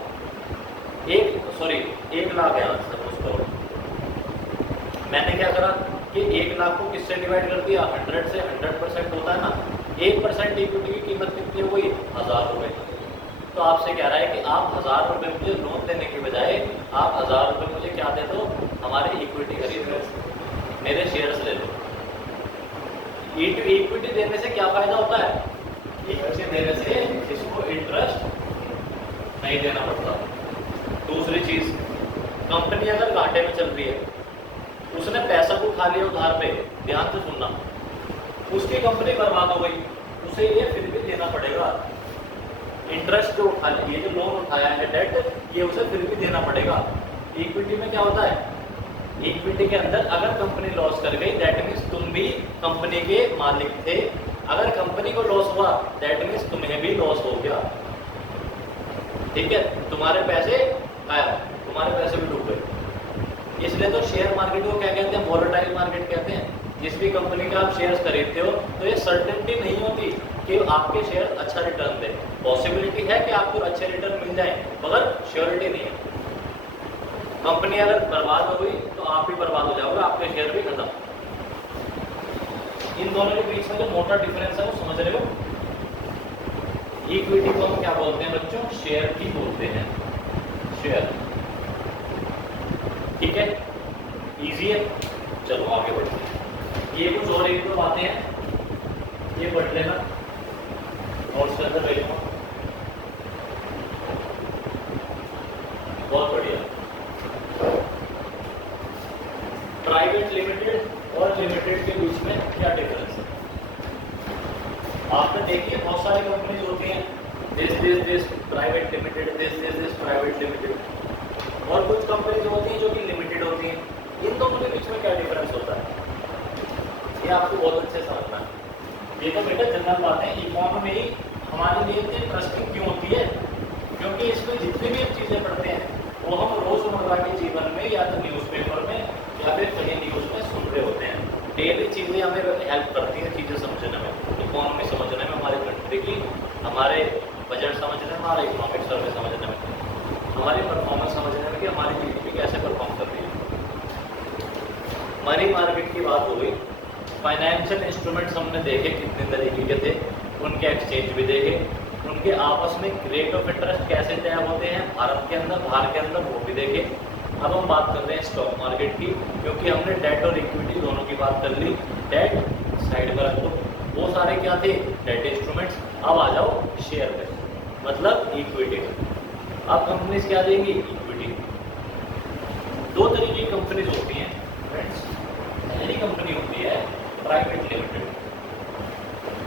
1 लाख है सपोज करो। मैंने क्या करा कि 1 लाख को किससे डिवाइड कर दिया, 100 से, 100% होता है ना, 1% इक्विटी की कीमत कितनी हो गई, 1000 रुपये। तो आपसे कह रहा है कि आप 1000 रुपये मुझे लोन देने के बजाय आप 1000 रुपये मुझे क्या दे दो, हमारी इक्विटी खरीद लो, मेरे शेयर्स ले लो। इक्विटी देने से क्या फायदा होता है, इक्विटी देने से इसको इंटरेस्ट नहीं देना पड़ता। दूसरी चीज, कंपनी अगर घाटे में चल रही है, उसने पैसा को उठा लिया उधार पे, ध्यान से सुनना, उसकी कंपनी बर्बाद हो गई, उसे ये फिर भी देना पड़ेगा इंटरेस्ट जो उठा लिया, जो लोन उठाया है डेट, ये उसे फिर भी देना पड़ेगा। इक्विटी में क्या होता है, इक्विटी के अंदर अगर कंपनी लॉस कर गई दैट मीन्स तुम भी कंपनी के मालिक थे, अगर कंपनी को लॉस हुआ दैट मीन्स तुम्हें भी लॉस हो गया, ठीक है, तुम्हारे पैसे गायब, तुम्हारे पैसे भी डूब गए। इसलिए तो शेयर मार्केट को क्या कहते हैं, वोलेटाइल मार्केट कहते हैं। जिस भी कंपनी का आप शेयर्स खरीदते हो तो ये सर्टेनिटी नहीं होती कि आपके शेयर अच्छा रिटर्न दे, पॉसिबिलिटी है कि आपको अच्छे रिटर्न मिल जाए मगर श्योरिटी नहीं है। कंपनी अगर बर्बाद हो गई तो आप भी बर्बाद हो जाओगे, आपके शेयर भी खत्म। इन दोनों के बीच में जो मोटा डिफरेंस है वो समझ रहे हो। इक्विटी को हम क्या बोलते हैं बच्चों, शेयर की बोलते हैं, शेयर, ठीक है, इजी है। चलो आगे बढ़ते हैं। ये कुछ और एक दो बातें हैं, ये पढ़ लेना और उसके अंदर ले लेना, बहुत बढ़िया। प्राइवेट लिमिटेड और लिमिटेड के बीच में क्या डिफरेंस है, आपने देखिए बहुत सारी कंपनीज होती हैं, this private limited, this private limited, और कुछ कंपनीज होती हैं जो कि लिमिटेड होती हैं। इन दोनों के बीच में क्या डिफरेंस होता है ये आपको बहुत अच्छे समझना है। ये तो बेटा जनरल बात है, इकोनॉमी हमारे लिए इतनी इंटरेस्टिंग क्यों होती है, क्योंकि इसमें जितनी भी हम चीज़ें पढ़ते हैं वो हम रोजमर्रा के जीवन में या तो न्यूज़पेपर में या फिर कहीं न्यूज़ में सुन रहे होते हैं। डेली चीज़ें हमें हेल्प करती हैं चीज़ें समझने में, इकोनॉमी समझने में, हमारे कंट्री की, हमारे बजट समझने में, हमारे इकोनॉमिक सर्वे समझने में, हमारी परफॉर्मेंस समझने में कि हमारी जीडीपी कैसे परफॉर्म कर रही है। मनी मार्केट की बात हो गई। फाइनेंशियल इंस्ट्रूमेंट्स हमने देखे कितने तरीके के थे, उनके एक्सचेंज भी देखे, उनके आपस में रेट ऑफ इंटरेस्ट कैसे तय होते हैं भारत के अंदर, बाहर के अंदर, वो भी देखे। अब हम बात कर रहे हैं स्टॉक मार्केट की, क्योंकि हमने डेट और इक्विटी दोनों की बात कर ली। डेट साइड पर रख दो, वो सारे क्या थे, डेट इंस्ट्रूमेंट्स। अब आ जाओ शेयर पे, मतलब इक्विटी पे। अब कंपनीज क्या देंगी, इक्विटी। दो तरीके की कंपनीज होती हैं फ्रेंड्स। पहली कंपनी होती है प्राइवेट लिमिटेड।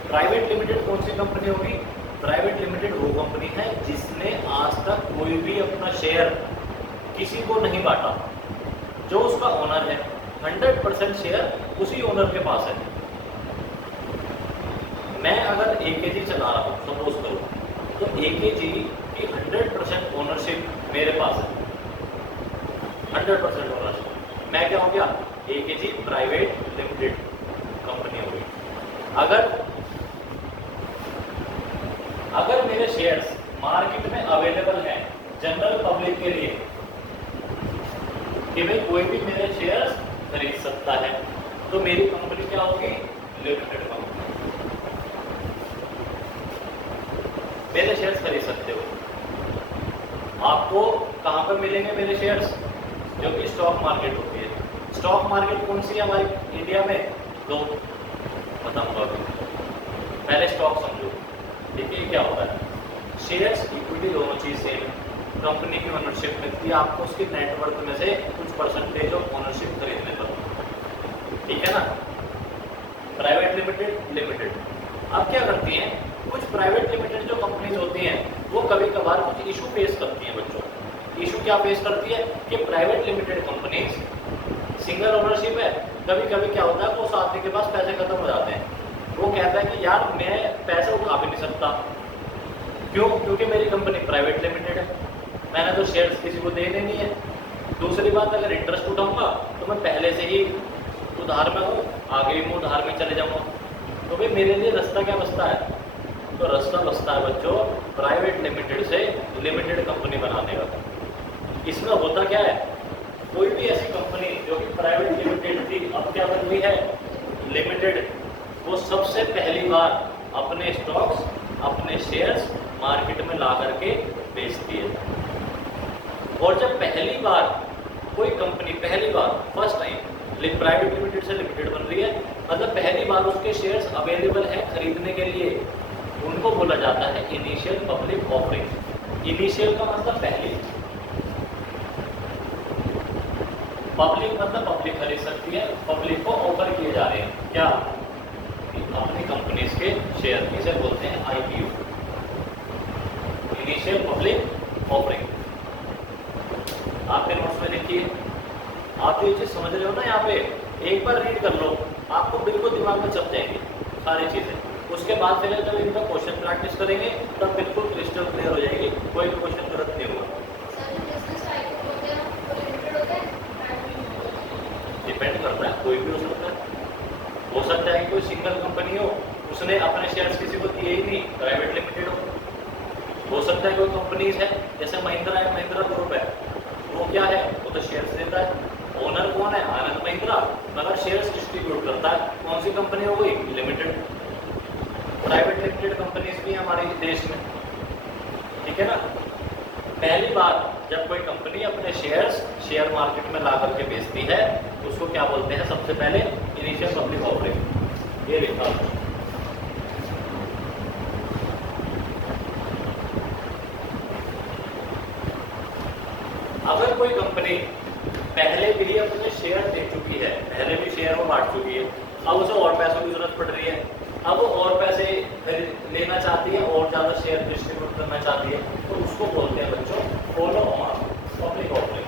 प्राइवेट लिमिटेड कौन सी कंपनी होगी, प्राइवेट लिमिटेड वो कंपनी है जिसने आज तक कोई भी अपना शेयर किसी को नहीं बांटा। जो उसका ओनर है 100% शेयर उसी ओनर के पास है। मैं अगर AKG चला रहा हूँ सपोज करो, तो AKG की 100% ओनरशिप मेरे पास है, 100% ओनरशिप। मैं क्या हो गया, AKG प्राइवेट लिमिटेड कंपनी हो गई। अगर मेरे शेयर्स मार्केट में अवेलेबल हैं जनरल पब्लिक के लिए कि भाई कोई भी मेरे शेयर्स खरीद सकता है, तो मेरी कंपनी क्या होगी, लिमिटेड कंपनी। मेरे शेयर्स खरीद सकते हो। आपको कहाँ पर मिलेंगे मेरे शेयर्स, जो कि स्टॉक मार्केट होती है। स्टॉक मार्केट कौन सी है हमारी इंडिया में, दो बताऊंगा अभी। पहले स्टॉक समझो, ठीक है, क्या होता है, शेयर्स इक्विटी दोनों चीज सेम है। कंपनी की ओनरशिप मिलती है आपको उसकी नेटवर्क में से कुछ परसेंटेज ऑफ ओनरशिप खरीदने पर, ठीक है ना। प्राइवेट लिमिटेड, लिमिटेड अब क्या करती हैं, कुछ प्राइवेट लिमिटेड जो कंपनीज होती हैं वो कभी कभार कुछ इशू फेस करती हैं बच्चों। इशू क्या फेस करती है कि private limited companies single ownership है, कभी कभी क्या होता है वो उस आदमी के पास पैसे खत्म हो जाते हैं, वो कहता है कि यार मैं पैसे उठा भी नहीं सकता, क्यों? क्योंकि मेरी कंपनी प्राइवेट लिमिटेड है, मैंने तो शेयर्स किसी को देने नहीं है। दूसरी बात, अगर इंटरेस्ट उठाऊंगा तो मैं पहले से ही उधार में हूँ, आगे भी मैं उधार में चले जाऊँगा। तो भाई मेरे लिए रास्ता क्या बचता है? तो रास्ता बचता है बच्चों प्राइवेट लिमिटेड से लिमिटेड कंपनी बनाने का। इसमें होता क्या है, कोई भी ऐसी कंपनी जो कि प्राइवेट लिमिटेड थी अब क्या बन गई है लिमिटेड, वो सबसे पहली बार अपने स्टॉक्स, अपने शेयर्स मार्केट में ला करके बेचती है। और जब पहली बार कोई कंपनी, पहली बार फर्स्ट टाइम प्राइवेट लिमिटेड से लिमिटेड बन रही है, मतलब पहली बार उसके शेयर्स अवेलेबल है खरीदने के लिए, उनको बोला जाता है इनिशियल पब्लिक ऑफरिंग। इनिशियल का मतलब पहली, पब्लिक मतलब पब्लिक खरीद सकती है, पब्लिक को ऑफर किए जा रहे हैं क्या, अपनी कंपनीज के शेयर, इसे बोलते हैं आईपीओ, इनिशियल पब्लिक ऑफरिंग। आपके नोट्स में देखिए, आप ये चीज समझ रहे हो ना, यहाँ पे एक बार रीड कर लो, आपको बिल्कुल दिमाग में चप जाएंगी सारी चीजें। उसके बाद फिर जब इनका क्वेश्चन प्रैक्टिस करेंगे तब बिल्कुल क्रिस्टल क्लियर हो जाएगी, कोई भी क्वेश्चन गलत नहीं होगा। डिपेंड करता है, कोई भी हो सकता है। हो सकता है कि कोई सिंगल कंपनी हो, उसने अपने शेयर्स किसी को दिए ही नहीं, प्राइवेट लिमिटेड हो सकता है कोई कंपनीज है जैसे महिंद्रा है, महिंद्रा ग्रुप है, वो क्या है, वो तो शेयर्स देता है, ओनर कौन है, आनंद महिंद्रा, मगर शेयर्स डिस्ट्रीब्यूट करता है। कौन सी कंपनी हो गई, लिमिटेड। प्राइवेट लिमिटेड कंपनीज भी हमारे देश में, ठीक है ना। पहली बार जब कोई कंपनी अपने शेयर्स शेयर मार्केट में ला करके बेचती है, उसको क्या बोलते हैं, सबसे पहले इनिशियल पब्लिक ऑफरिंग। ये लिखा अगर कोई कंपनी पहले भी अपने शेयर दे चुकी है, पहले भी शेयर वो बांट चुकी है, अब उसे और पैसों की जरूरत पड़ रही है, अब वो और पैसे लेना चाहती है, और ज़्यादा शेयर डिस्ट्रीब्यूट करना चाहती है, तो उसको बोलते हैं बच्चों follow on public offering.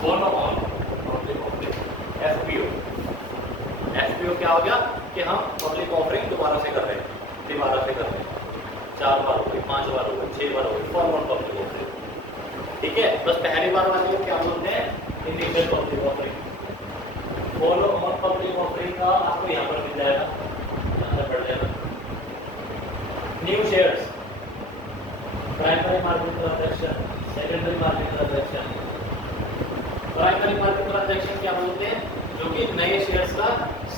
Follow on public offering, FPO. FPO क्या हो गया कि हम पब्लिक ऑफरिंग दोबारा से कर रहे हैं, दोबारा से कर रहे हैं, 4 बार हो गई, 5 बार हो गई, 6 बार हो गई, फॉलो ऑन पब्लिक ऑफरिंग, ठीक है। बस पहली बार वाले को क्या बोलते हैं, initial public offering. Follow on public offering का आपको यहाँ पर मिल जाएगा, यहाँ से पढ़ लेना। New shares, primary market transaction, secondary market transaction. Primary market transaction क्या बोलते हैं, जो कि नए शेयर्स का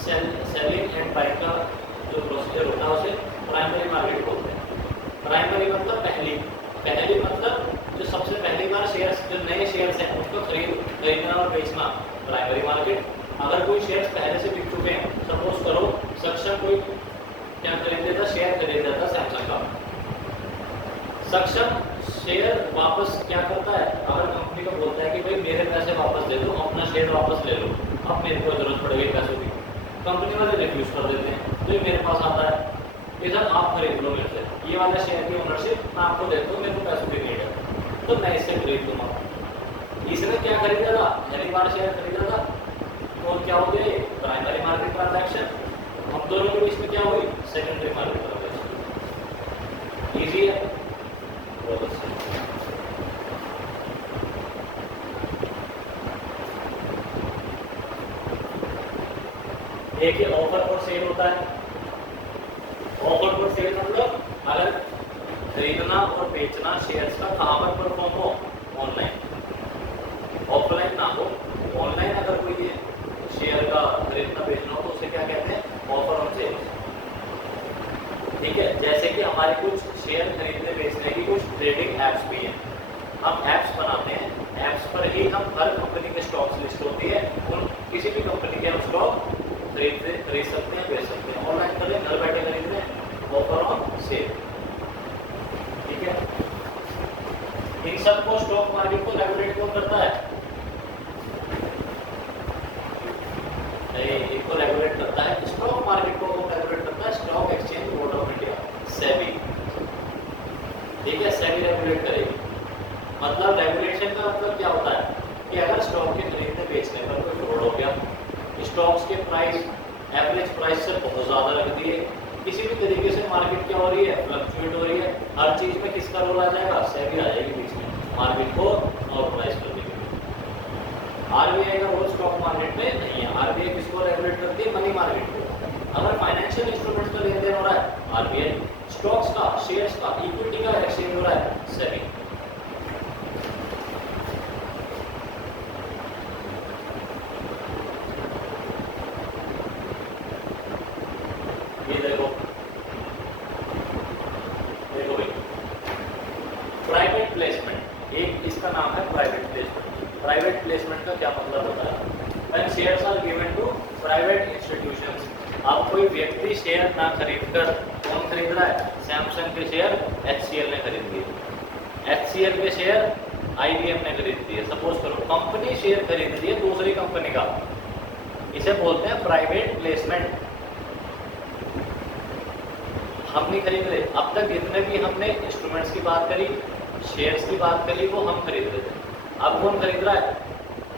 सेलिंग एंड बाइंग का जो प्रोसीजर होता है उसे प्राइमरी मार्केट बोलते हैं। प्राइमरी मतलब पहली, पहली मतलब जो सबसे पहली बार शेयर्स, जो नए शेयर्स हैं उनको खरीदना और बेचना, प्राइमरी मार्केट। अगर कोई शेयर्स पहले से बिक चुके हैं, सपोज करो सक्षम कोई क्या खरीद लेता, शेयर खरीद लेता सैमसंग का, सक्षम शेयर वापस क्या करता है, अगर कंपनी को बोलता है कि भाई मेरे पैसे वापस दे दो, अपना शेयर वापस ले लो, अब मेरे को जरूरत पड़ गई पैसों की, कंपनी वाले रिफ्यूज कर देते हैं, तो ये मेरे पास आता है कि सर आप खरीद लो मेरे से, ये वाला शेयर की ओनरशिप मैं आपको देता हूँ, मेरे को पैसों की नीड है, तो मैं इससे खरीद लूँगा। इसने क्या खरीदा था, पहली बार शेयर खरीदा था, तो क्या हो गया, प्राइमरी मार्केट ट्रांजैक्शन। हम दोनों के बीच में क्या हुई, सेकेंडरी मार्केट ट्रांजैक्शन। इजी है, बहुत अच्छा। एक ही ऑफर और सेल होता है। ऑफर और सेल मतलब अगर खरीदना और बेचना शेयर्स का कहाँ पर परफॉर्म हो, ऑनलाइन, ऑफलाइन ना हो, ऑनलाइन अगर कोई शेयर का खरीदना बेचना हो तो उसे क्या कहते हैं, ऑफर और सेल, ठीक है। जैसे कि हमारे कुछ शेयर खरीदने बेचने की कुछ ट्रेडिंग एप्स भी हैं, हम एप्स बनाते हैं, एप्स पर ही हम हर कंपनी के स्टॉक्स लिस्ट होती है, उन किसी भी कंपनी के हम स्टॉक खरीद सकते हैं, बेच सकते हैं, ऑनलाइन कर लें, घर बैठे खरीद लें, ऑफर और सेल, ठीक है। इन सबको स्टॉक मार्केट को रेगुलेट कौन करता है, इनको रेगुलेट करता है स्टॉक मार्केट को, कौन रेगुलेट करता है, stock exchange board of India, SEBI, ठीक है, सेबी रेगुलेट करेगी। मतलब रेगुलेशन का मतलब क्या होता है कि अगर स्टॉक के खरीदने बेचने पर कोई फ्रॉड हो गया, स्टॉक्स के प्राइस एवरेज प्राइस से बहुत ज़्यादा रख दिए, किसी भी तरीके से मार्केट क्या हो रही है, फ्लक्चुएट हो रही है। हर चीज में किसका रोल आ जाएगा, सेबी आ जाएगी बीच में, मार्केट को ऑर्गेनाइज करने के लिए। आरबीआई का रोल स्टॉक मार्केट में नहीं है। आरबीआई किसको रेगुलेट करती है, मनी मार्केट को। अगर फाइनेंशियल इंस्ट्रूमेंट्स का लेन देन हो रहा है आरबीआई, स्टॉक्स का, शेयर्स का, इक्विटी का एक्सचेंज हो रहा है सेबी। ये देखो भाई, प्राइवेट प्लेसमेंट, एक इसका नाम है प्राइवेट प्लेसमेंट। प्राइवेट प्लेसमेंट का क्या मतलब होता है, when shares are given to private institutions. अब कोई व्यक्ति शेयर ना खरीदकर, कौन खरीद रहा है, सैमसंग के शेयर HCL ने खरीद दिए, HCL के शेयर IBM ने खरीद दिए। सपोज करो कंपनी शेयर खरीद रही है दूसरी कंपनी का, इसे बोलते हैं प्राइवेट प्लेसमेंट। हम नहीं खरीद रहे, अब तक जितने भी हमने इंस्ट्रूमेंट्स की बात करी, शेयर्स की बात करी, वो हम खरीद रहे थे। अब कौन खरीद रहा है,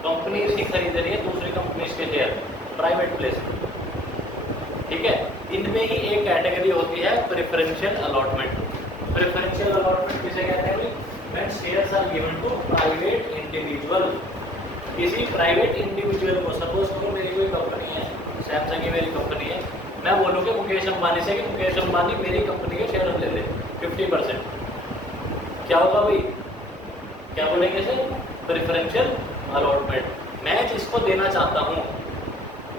कंपनी ही खरीद रही है दूसरी कंपनी के शेयर, प्राइवेट प्लेसमेंट। ठीक है, इनमें ही एक कैटेगरी होती है प्रेफरेंशियल अलॉटमेंट। प्रेफरेंशियल अलॉटमेंट किसे कहते हैं, when shares are given to private individual. किसी प्राइवेट इंडिविजुअल को, सपोज करो मेरी कोई कंपनी है, सैमसंग की मेरी कंपनी है, मैं बोलूँगा मुकेश अंबानी से कि मुकेश अंबानी मेरी कंपनी के शेयर ले ले 50%, क्या होगा भाई, क्या बोलेंगे सर, प्रेफरेंशियल अलॉटमेंट। मैं जिसको देना चाहता हूँ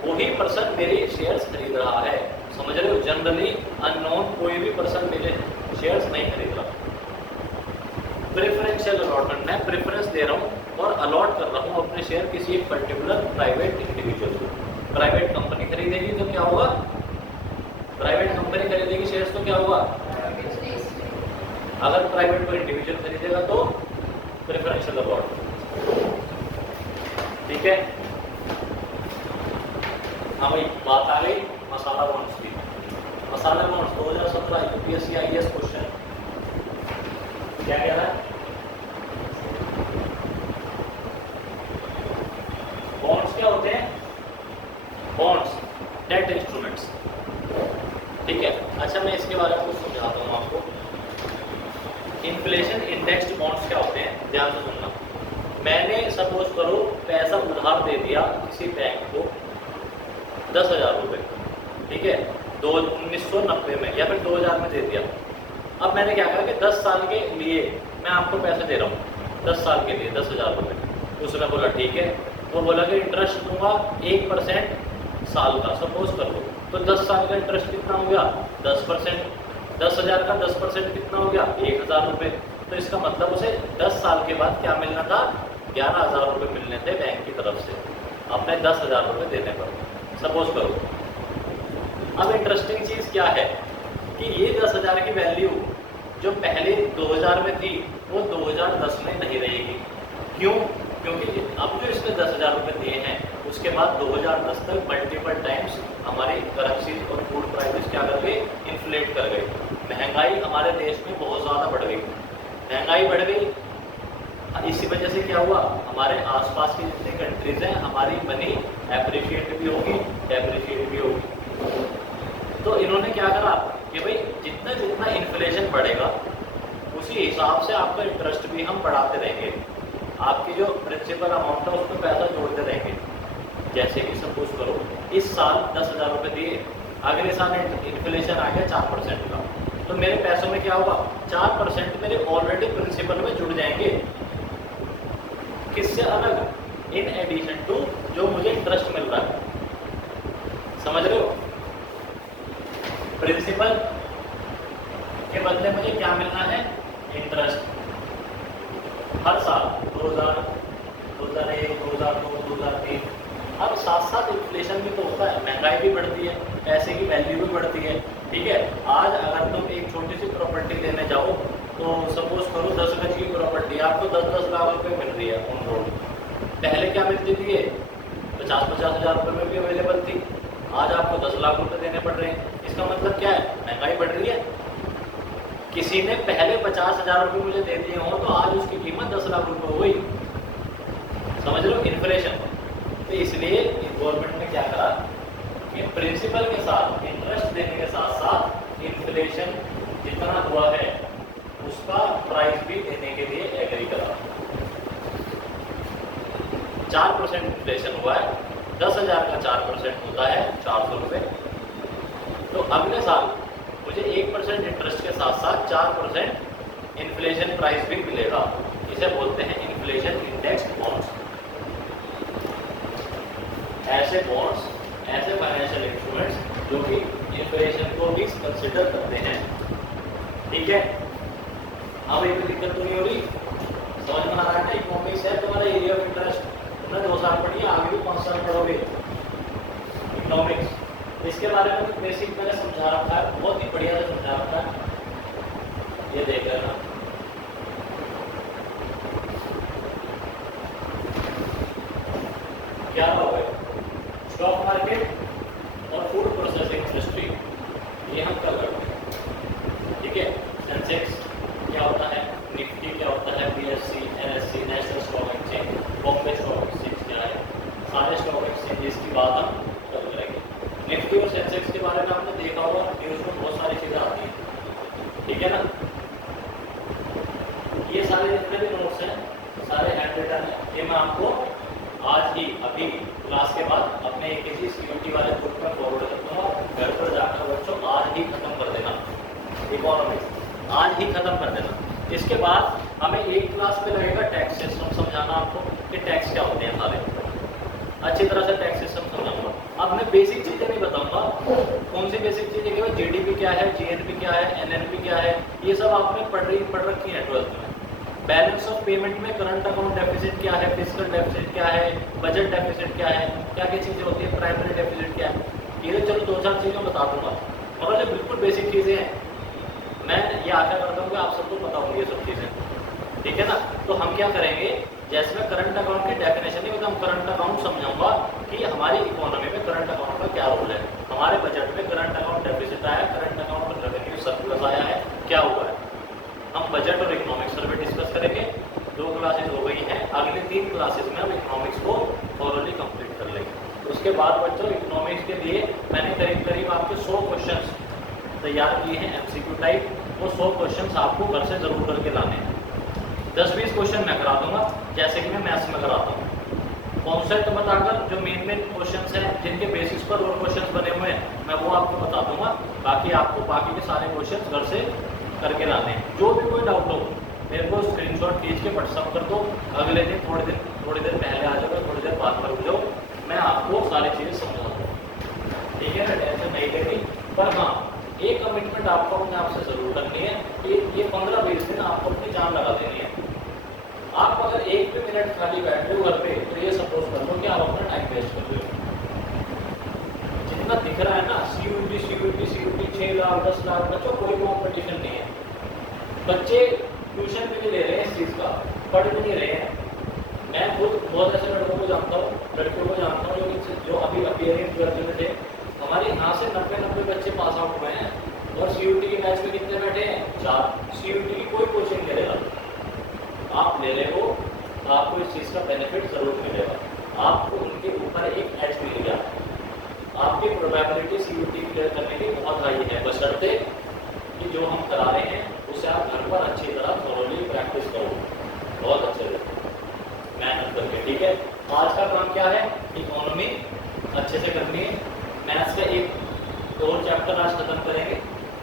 वही पर्सन मेरे शेयर्स खरीद रहा है। समझ रहे हो, जनरली अननोन कोई भी पर्सन मेरे शेयर्स नहीं खरीद रहा। प्रेफरेंशियल अलॉटमेंट, मैं प्रेफरेंस दे रहा हूँ और अलॉट कर रहा हूँ अपने शेयर किसी एक पर्टिकुलर प्राइवेट इंडिविजुअल को। प्राइवेट कंपनी खरीदेगी तो क्या होगा, प्राइवेट कंपनी खरीदेगी शेयर्स तो क्या होगा, अगर प्राइवेट को इंडिविजुअल खरीदेगा तो प्रेफरेंशियल अलॉटमेंट। ठीक है, हाँ भाई बात आ गई मसाला बॉन्ड्स की। मसाला बॉन्ड्स 2017 यूपीएससी IAS क्वेश्चन क्या कह रहा है, बॉन्ड्स क्या होते हैं, बॉन्ड्स डेट इंस्ट्रूमेंट्स। ठीक है, अच्छा मैं इसके बारे में कुछ समझाता हूँ आपको। इन्फ्लेशन इंडेक्स्ड बॉन्ड्स क्या होते हैं, ध्यान से सुनना। मैंने सपोज करो पैसा उधार दे दिया किसी बैंक को 10,000 रुपये, ठीक है, 1990 में या फिर 2000 में दे दिया। अब मैंने क्या कहा कि 10 साल के लिए मैं आपको पैसे दे रहा हूँ, 10 साल के लिए 10,000 रुपये। उसने बोला ठीक है, वो बोला कि इंटरेस्ट दूंगा 1% साल का, सपोज कर लो, तो 10 साल का इंटरेस्ट कितना हो गया, 10%। 10,000 का 10% कितना हो गया, 1,000 रुपये। तो इसका मतलब उसे 10 साल के बाद क्या मिलना था, 11,000 रुपये मिलने थे बैंक की तरफ से अपने 10,000 रुपये देने पर, सपोज करो। अब इंटरेस्टिंग चीज़ क्या है कि ये 10,000 की वैल्यू जो पहले 2000 में थी वो 2010 में नहीं रहेगी। क्यों, क्योंकि अब जो इसने 10,000 रुपये दिए हैं उसके बाद 2010 तक मल्टीपल टाइम्स हमारी करेंसी और फूड प्राइसेस क्या कर गए, इन्फ्लेट कर गए। महंगाई हमारे देश में बहुत ज़्यादा बढ़ गई, महंगाई बढ़ गई। इसी वजह से क्या हुआ, हमारे आसपास की जितनी कंट्रीज हैं हमारी मनी एप्रिशिएट भी होगी, डेप्रिशिएट भी होगी। तो इन्होंने क्या करा कि भाई जितना जितना इन्फ्लेशन बढ़ेगा उसी हिसाब से आपका इंटरेस्ट भी हम बढ़ाते रहेंगे, आपकी जो प्रिंसिपल अमाउंट है उसमें पैसा जोड़ते रहेंगे। जैसे कि सपोज करो इस साल 10,000 रुपये दिए, अगले साल इन्फ्लेशन आ गया 4% का, तो मेरे पैसों में क्या होगा, 4% मेरे ऑलरेडी प्रिंसिपल में जुड़ जाएंगे। किससे अलग, इन एडिशन टू जो मुझे इंटरेस्ट मिल रहा है। समझ रहे हो, प्रिंसिपल के बदले मुझे क्या मिलना है, इंटरेस्ट। हर साल 2000, 2001, 2002, 2003, अब साथ साथ इन्फ्लेशन भी तो होता है, महंगाई भी बढ़ती है, पैसे की वैल्यू भी बढ़ती है। ठीक है, आज अगर तुम एक छोटी सी प्रॉपर्टी लेने जाओ तो सपोज करो 10 गज की प्रॉपर्टी आपको 10-10 लाख रुपए मिल रही है ऑन रोड। पहले क्या मिलती थी, ये 50-50 हज़ार रुपये में भी अवेलेबल थी, आज आपको 10 लाख रुपए देने पड़ रहे हैं। इसका मतलब क्या है, महंगाई बढ़ रही है। किसी ने पहले 50,000 रुपये मुझे दे दिए हों तो आज उसकी कीमत 10 लाख रुपये हो गई। समझ लो, इन्फ्लेशन। तो इसलिए गवर्नमेंट ने क्या करा कि प्रिंसिपल के साथ इंटरेस्ट देने के साथ साथ इन्फ्लेशन जितना हुआ है उसका प्राइस भी देने के लिए एग्री करा। 4% इन्फ्लेशन हुआ है, 10,000 का 4% होता है 400 रुपये। तो अगले साल मुझे 1% इंटरेस्ट के साथ साथ 4% इन्फ्लेशन प्राइस भी मिलेगा। इसे बोलते हैं इन्फ्लेशन इंडेक्स्ड बॉन्ड्स। ऐसे बॉन्ड्स, ऐसे फाइनेंशियल इंस्ट्रूमेंट्स जो कि इन्फ्लेशन को भी कंसिडर करते हैं। ठीक है, अब एक दिक्कत तो नहीं हो रही, समझ में आ रहा है ना? इकोनॉमिक्स है तुम्हारा एरिया ऑफ इंटरेस्ट, तुमने 2 साल पढ़ी है, आगे भी 5 साल पढ़ोगे इकोनॉमिक्स। इसके बारे में बेसिक मैंने समझा रखा है, बहुत ही बढ़िया से समझा रखा है, ये देख लेना। क्या हो गए स्टॉक मार्केट और फूड प्रोसेसिंग इंडस्ट्री, ये हम कर रहे हैं। ठीक है, सेंसेक्स क्या होता है, निफ्टी क्या होता है, BSE, NSE, national stock exchange, Bombay stock exchange क्या है, सारे स्टॉक एक्सचेंजेस की बात हम कर करेंगे। निफ्टी और सेंसेक्स के बारे में आपने देखा होगा, न्यूज़ में बहुत सारी चीज़ें आती हैं। ठीक है ना, ये सारे जितने भी नोट्स हैं सारे हैंड रिटन हैं। ये मैं आपको आज ही अभी क्लास के बाद अपने AKG CUT वाले ग्रुप में फॉरवर्ड कर दूँगा। घर पर जाकर बच्चों आज ही खत्म कर देना इकोनॉमिक्स, आज ही खत्म कर देना। इसके बाद हमें एक क्लास पे लगेगा टैक्स सिस्टम समझाना आपको कि टैक्स क्या होते हैं सारे, अच्छी तरह से टैक्स सिस्टम समझाऊंगा। अब मैं बेसिक चीज़ें नहीं बताऊंगा, कौन सी बेसिक चीज़ें, कि GDP क्या है, GNP क्या है, NNP क्या है, ये सब आपने पढ़ रखी है 12th में। बैलेंस ऑफ पेमेंट में करंट अकाउंट डेफिसिट क्या है, फिजिकल डेफिसिट क्या है, बजट डेफिसिट क्या है, क्या क्या चीज़ें होती है, प्राइमरी डेफिसिट क्या है, ये तो चलो 2-4 चीज़ें बता दूंगा, मगर जो बिल्कुल बेसिक चीज़ें हैं मैं ये आशा करता हूँ कि आप सबको पता होंगी ये सब चीज़ें। ठीक है ना, तो हम क्या करेंगे, जैसे मैं करंट अकाउंट की डेफिनेशन नहीं होता, हम करंट अकाउंट समझाऊंगा कि हमारी इकोनॉमी में करंट अकाउंट का क्या रोल है। हमारे बजट में करंट अकाउंट डेफिसिट आया, करंट अकाउंट में रेवेन्यू सरप्लस आया है, क्या हुआ है। हम बजट और इकोनॉमिक्स सर्वे डिस्कस करेंगे। 2 क्लासेज हो गई हैं, अगले 3 क्लासेज में हम इकोनॉमिक्स को थॉरोली कंप्लीट कर लेंगे। उसके बाद बच्चों इकोनॉमिक्स के लिए मैंने करीब करीब आपके 100 क्वेश्चन तैयार किए हैं MCQ टाइप। वो 100 क्वेश्चन आपको घर से जरूर करके लाने हैं। 10-20 क्वेश्चन मैं करा दूंगा, जैसे कि मैं मैथ्स में कराता हूँ। कॉन्सेप्ट बताकर जो मेन क्वेश्चंस हैं जिनके बेसिस पर और क्वेश्चंस बने हुए हैं मैं वो आपको बता दूंगा। बाकी आपको बाकी के सारे क्वेश्चंस घर से करके लाने हैं। जो भी कोई डाउट हो मेरे को स्क्रीनशॉट खींच के व्हाट्सअप कर दो। अगले दिन थोड़ी देर पहले आ जाओ, थोड़ी देर बाद में रुक जाओ, मैं आपको सारी चीज़ें समझा दूँगा। ठीक है ना, टेंशन नहीं लेनी। पर हाँ, एक कमिटमेंट आपको अपने आप से ज़रूर करनी है कि ये 15-20 दिन आपको अपनी जान लगा देनी है। आप अगर 1 भी मिनट खाली बैठ रहे हो घर पे तो ये सपोज कर लो कि आप अपना टाइम वेस्ट कर रहे हो। जितना दिख रहा है ना CUT 6 लाख 10 लाख बच्चों, कोई कॉम्पिटिशन नहीं है। बच्चे ट्यूशन भी नहीं ले रहे हैं इस चीज़ का, पढ़ भी नहीं रहे हैं। मैं खुद बहुत ऐसे लड़कों को जानता हूँ, लड़कियों को जानता हूँ जो अभी अपियरिंग ट्वेल्थ में थे। हमारे यहाँ से 90 बच्चे पास आउट हुए हैं और CUT के बैच में कितने बैठे हैं? 4। CUT की कोई कोचिंग नहीं लेगा, आप ले रहे हो तो आपको इस चीज़ का बेनिफिट ज़रूर मिलेगा। आपको उनके ऊपर एक एज मिल गया, आपकी प्रोबेबिलिटी CUT क्लियर करने की बहुत हाई है, बशर्ते कि जो हम करा रहे हैं उसे आप घर पर अच्छी तरह थोरोली प्रैक्टिस करो, बहुत अच्छे से मेहनत करके। ठीक है, आज का काम क्या है, इकोनॉमी अच्छे से करनी है। मैथ्स का एक और चैप्टर आज खत्म करेंगे,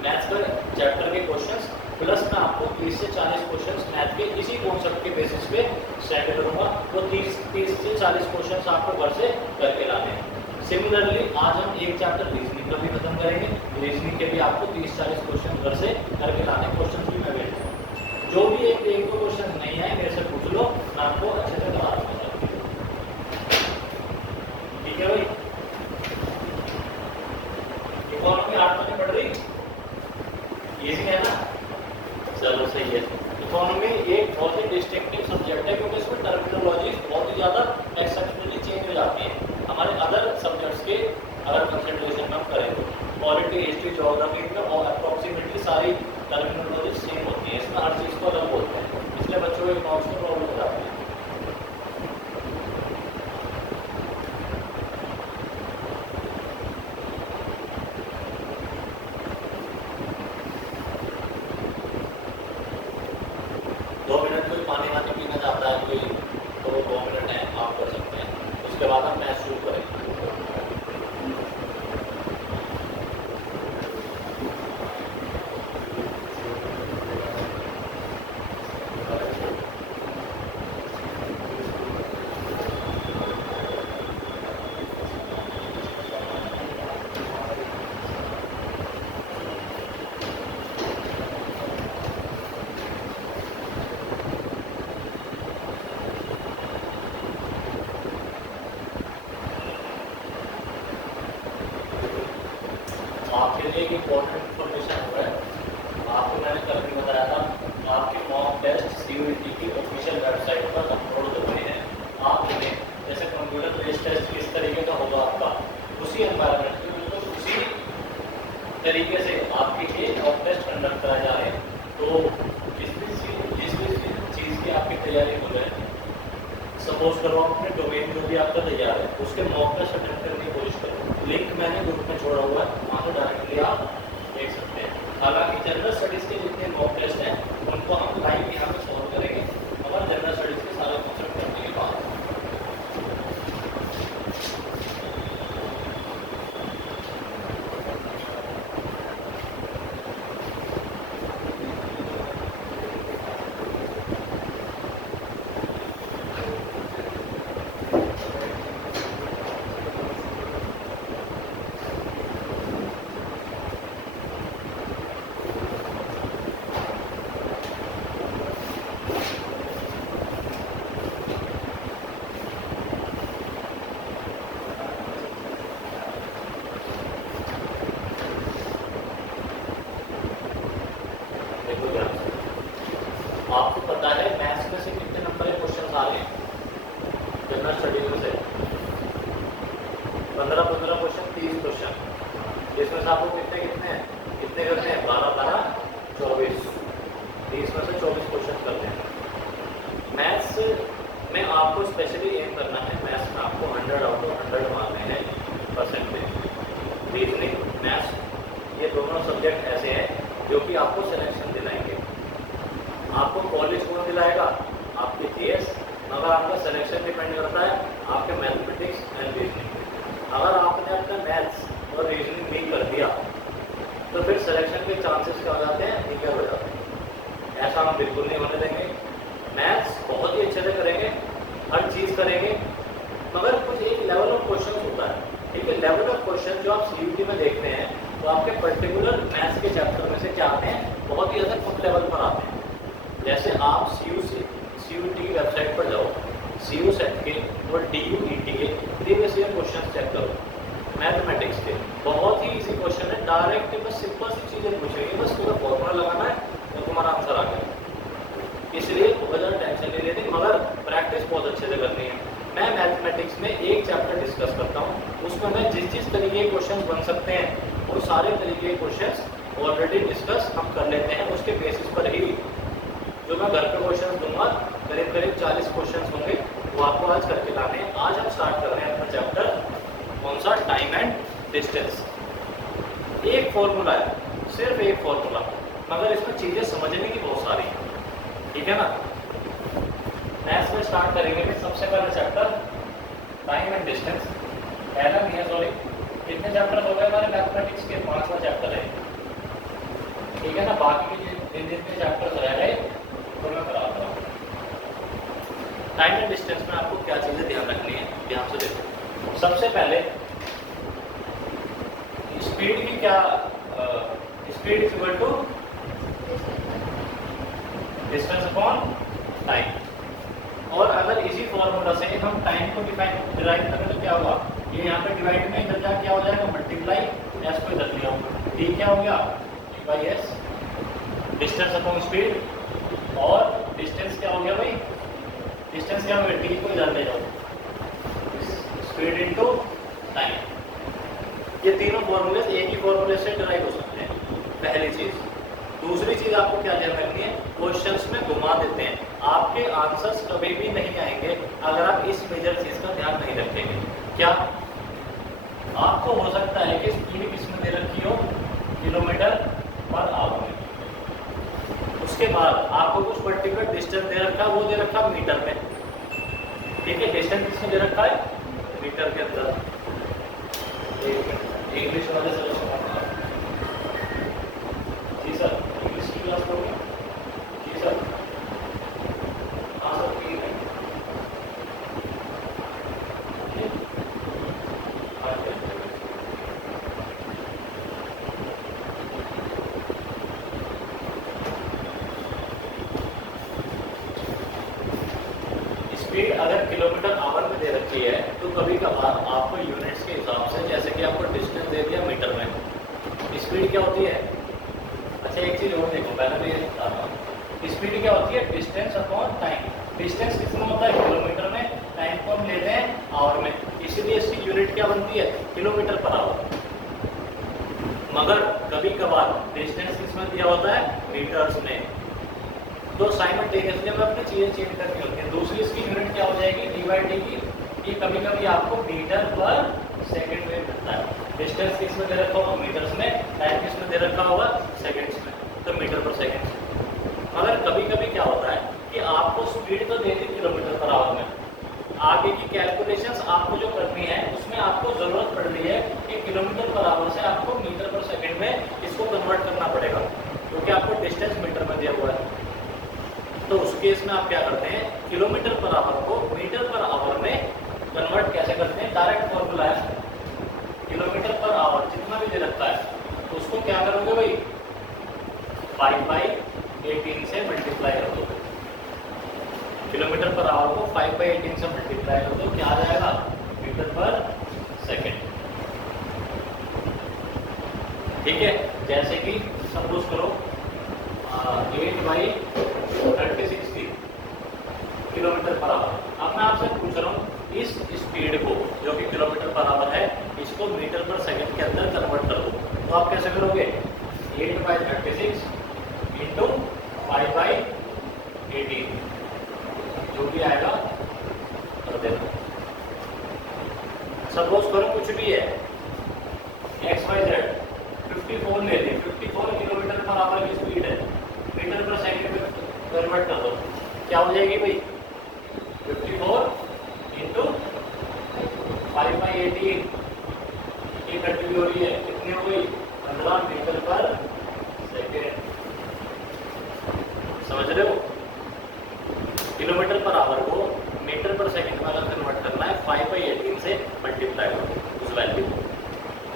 मैथ्स का चैप्टर के क्वेश्चंस प्लस मैं आपको 30 से 40 क्वेश्चंस मैथ के इसी कॉन्सेप्ट के बेसिस पे सेंड करूँगा। तो 30 से 40 क्वेश्चंस आपको घर से करके लाने हैं। सिमिलरली आज हम एक चैप्टर रीजनिंग का भी खत्म करेंगे, रीजनिंग के भी आपको 30-40 क्वेश्चन घर से करके लाने। क्वेश्चन भी मैं भेज दूँगा, जो भी एक दो क्वेश्चन नहीं आए मेरे से पूछ लो, मैं आपको अच्छे से करा दूँगा। ठीक है भाई, इकोनॉमी 8 में पढ़ रही, इजी है ना, चलो सही है। इकोनॉमी एक बहुत ही डिस्टिंक्टिव सब्जेक्ट है क्योंकि इसमें टर्मिनोलॉजी बहुत ही ज़्यादा एक्सेप्शनली चेंज हो जाती है हमारे अदर सब्जेक्ट्स के अगर कंसिडरेशन हम करें तो। पॉलिटी, हिस्ट्री, ज्योग्राफी में और अप्रॉक्सीमेटली सारी टर्मिनोलॉजी सेम होती है, इसमें हर चीज़ को अलग बोलते हैं, इसलिए बच्चों को इकोनॉमिक्स में प्रॉब्लम हो जाती है। 2 मिनट कोई पानी वानी पीना चाहता है कोई, तो 2 मिनट है आप कर सकते हैं। उसके बाद हम मैच शुरू करेंगे। आपके लिए एक इम्पोर्टेंट इन्फॉर्मेशन हो रहा है। आपको मैंने कल भी बताया था, आपके मॉक टेस्ट CUET की ऑफिशियल वेबसाइट पर अपलोड करने हैं। आप इन्हें जैसे कंप्यूटर बेस्ड टेस्ट किस तरीके का होगा आपका, उसी एनवायरनमेंट में बिल्कुल उसी तरीके से आपके एक मॉक टेस्ट कंडक्ट करा जा रहे हैं। तो जिस भी चीज़ की आपकी तैयारी हो रही है, सपोज करो अपने डोमेन जो भी आपका तैयार है उसके मॉक टेस्ट अटेम्प्ट करने की कोशिश करो। लिंक मैंने ग्रुप में छोड़ा हुआ है, वहाँ से डायरेक्टली आप देख सकते हैं। हालांकि जनरल स्टडीज़ के जितने मॉक टेस्ट हैं उनको हम लाइव यहाँ पे सॉल्व करेंगे, मगर जनरल स्टडीज़ के सारे कॉन्सेप्ट करने के बाद आपको पता है मैथ्स में से कितने नंबर के क्वेश्चन आ रहे हैं जनरल स्टडीज में से? 15 क्वेश्चन, 30 क्वेश्चन। इसमें से आपको कितने करते हैं? 12 24। 30 में से 24 क्वेश्चन करते हैं। मैथ्स में आपको स्पेशली एम करना है, मैथ्स में आपको 100 आउट ऑफ 100 मारने हैं परसेंटेज। रीजनिंग, मैथ्स, ये दोनों सब्जेक्ट ऐसे हैं जो कि आपको सिलेक्शन दिलाएंगे। आपको कॉलेज कौन दिलाएगा? आपके जीएस, मगर आपका सिलेक्शन डिपेंड करता है आपके मैथमेटिक्स एंड रीजनिंग। अगर आपने अपना मैथ्स और रीजनिंग नहीं कर दिया तो फिर सिलेक्शन के चांसेस क्या हो जाते हैं? निकल हो जाते हैं। ऐसा हम बिल्कुल नहीं होने देंगे। मैथ्स बहुत ही अच्छे से करेंगे, हर चीज़ करेंगे, मगर कुछ एक लेवल ऑफ क्वेश्चन होता है, ठीक है? लेवल ऑफ क्वेश्चन जो आप CUET में देखते हैं तो आपके पर्टिकुलर मैथ्स के चैप्टर में से क्या आते हैं? बहुत ही ज़्यादा कम लेवल पर आते हैं। जैसे आप CUET की वेबसाइट पर जाओ, CUSET के और DUET के प्रीवियस ईयर क्वेश्चन चेक करो मैथमेटिक्स के। बहुत ही इजी क्वेश्चन है, डायरेक्ट बस सिंपल सी चीज़ें पूछेंगे, बस पूरा फॉर्मूला लगाना है तो तुम्हारा आंसर आ गया। इसलिए बहुत ज़्यादा टेंशन नहीं लेनी, मगर प्रैक्टिस बहुत अच्छे से करनी है। मैं मैथमेटिक्स में एक चैप्टर डिस्कस करता हूँ, उसमें मैं जिस तरीके के क्वेश्चन बन सकते हैं वो सारे तरीके के क्वेश्चन ऑलरेडी डिस्कस हम कर लेते हैं। उसके बेसिस पर ही जो मैं घर पे क्वेश्चन दूंगा, करीब 40 क्वेश्चन होंगे, वो आपको आज करके लाने हैं। आज हम स्टार्ट कर रहे हैं अपना चैप्टर, कौन सा? Time and distance. एक फॉर्मूला है, सिर्फ एक फॉर्मूला, मगर इसमें चीज़ें समझने की बहुत सारी हैं, ठीक है ना? मैथ्स में स्टार्ट करेंगे फिर सबसे पहले चैप्टर टाइम एंड डिस्टेंस। पहला नहीं है, सॉरी, कितने चैप्टर हो गए हमारे मैथमेटिक्स के? 5वां चैप्टर है, ठीक है ना? बाकी के जितने चैप्टर्स रह गए तो मैं कराता हूँ। टाइम एंड डिस्टेंस में आपको क्या चीज़ें ध्यान रखनी है, ध्यान से देखो। सबसे पहले स्पीड की क्या, speed is equal to distance upon time. और अगर इसी फॉर्मूला से हम टाइम को डिवाइड करें तो क्या होगा? ये यहाँ पे डिवाइड में इधर जा क्या हो जाएगा? मल्टीप्लाई, एस को इधर लिया होगा, डी क्या हो गया? By S, distance upon speed. और डिस्टेंस क्या हो गया भाई? डिस्टेंस क्या हो गया? डी को इधर ले जाओ, स्पीड इनटू टाइम। ये तीनों फॉर्मूले एक ही फॉर्मूले से डिराइव हो सकते हैं, पहली चीज़। दूसरी चीज़ आपको क्या ध्यान रखनी है? क्वेश्चंस में घुमा देते हैं, आपके आंसर्स कभी भी नहीं आएंगे अगर आप इस मेजर चीज़ का ध्यान नहीं रखेंगे। क्या आपको हो सकता है कि स्पीड किसमें दे रखी हो? किलोमीटर पर आवर में, उसके बाद आपको कुछ पर्टिकुलर डिस्टेंस दे रखा है, वो दे रखा है मीटर में। ठीक है, डिस्टेंस किसमें दे रखा है? मीटर के अंदर। इंग्लिश वाले सर जी सर, इंग्लिश की क्लास होगी जी सर। हाँ सर ठीक है। स्पीड अगर किलोमीटर आवर में दे रखी है तो कभी कभार आपको यूनिट्स के हिसाब से, जैसे कि आपको डिस्टेंस दे दिया मीटर में, स्पीड क्या होती है? अच्छा एक चीज़ और देखो, पहले मैं ये बता रहा हूँ। स्पीड क्या होती है? Distance upon time. डिस्टेंस कितना होता है? किलोमीटर में। टाइम को हम लेते हैं आवर में, इसीलिए इसकी यूनिट क्या बनती है? Kilometre per our. मगर कभी कभार डिस्टेंस किसमें दिया होता है? मीटर्स में। तो साइमल्टेनियसली हमें अपनी चीज़ें चेंज करनी होती हैं। दूसरी इसकी यूनिट क्या हो जाएगी? डी/डी की। ये कभी कभी आपको मीटर पर सेकंड में मिलता है। डिस्टेंस किसमें दे रखा होगा? मीटर्स में। टाइम किसमें दे रखा होगा? सेकंड्स में। तो मीटर पर सेकंड। मगर कभी कभी क्या होता है कि आपको स्पीड तो दे दी किलोमीटर पर आवर में, आगे की कैलकुलेशंस आपको जो करनी है उसमें आपको ज़रूरत पड़ रही है कि किलोमीटर पर आवर से आपको मीटर पर सेकंड में इसको कन्वर्ट करना पड़ेगा, क्योंकि आपको डिस्टेंस मीटर में दिया हुआ है। तो उस केस में आप क्या करते हैं? किलोमीटर पर आवर को मीटर पर आवर में कन्वर्ट कैसे करते हैं? डायरेक्ट फॉर्मूला है, किलोमीटर पर आवर जितना भी दे रखा है तो उसको क्या करोगे भाई? 5/18 से मल्टीप्लाई कर दो। किलोमीटर पर आवर को 5/18 से मल्टीप्लाई कर दो, क्या आ जाएगा? मीटर पर सेकंड। ठीक है, जैसे कि सपोज करो 8/36 थी किलोमीटर पर आवर। अब मैं आपसे पूछ रहा हूँ इस स्पीड को जो कि किलोमीटर पर आवर है, इसको मीटर पर सेकंड के अंदर कन्वर्ट कर दो। तो आप कैसे करोगे? 8/36 इंटू 5/18 जो भी आएगा कर देना। सपोज करो कुछ भी है XYZ 54 ले लें, 54 किलोमीटर पर आवर की स्पीड है, मीटर पर सेकंड में कन्वर्ट कर दो, क्या हो जाएगी भाई? 54 इंटू 5/18 ये कंटिन्यू हो रही है, कितनी हो गई? 15 मीटर पर सेकंड। समझ रहे हो? किलोमीटर पर आवर को मीटर पर सेकंड में अगर कन्वर्ट करना है 5/18 से मल्टीप्लाई करो उस वैल्यू को।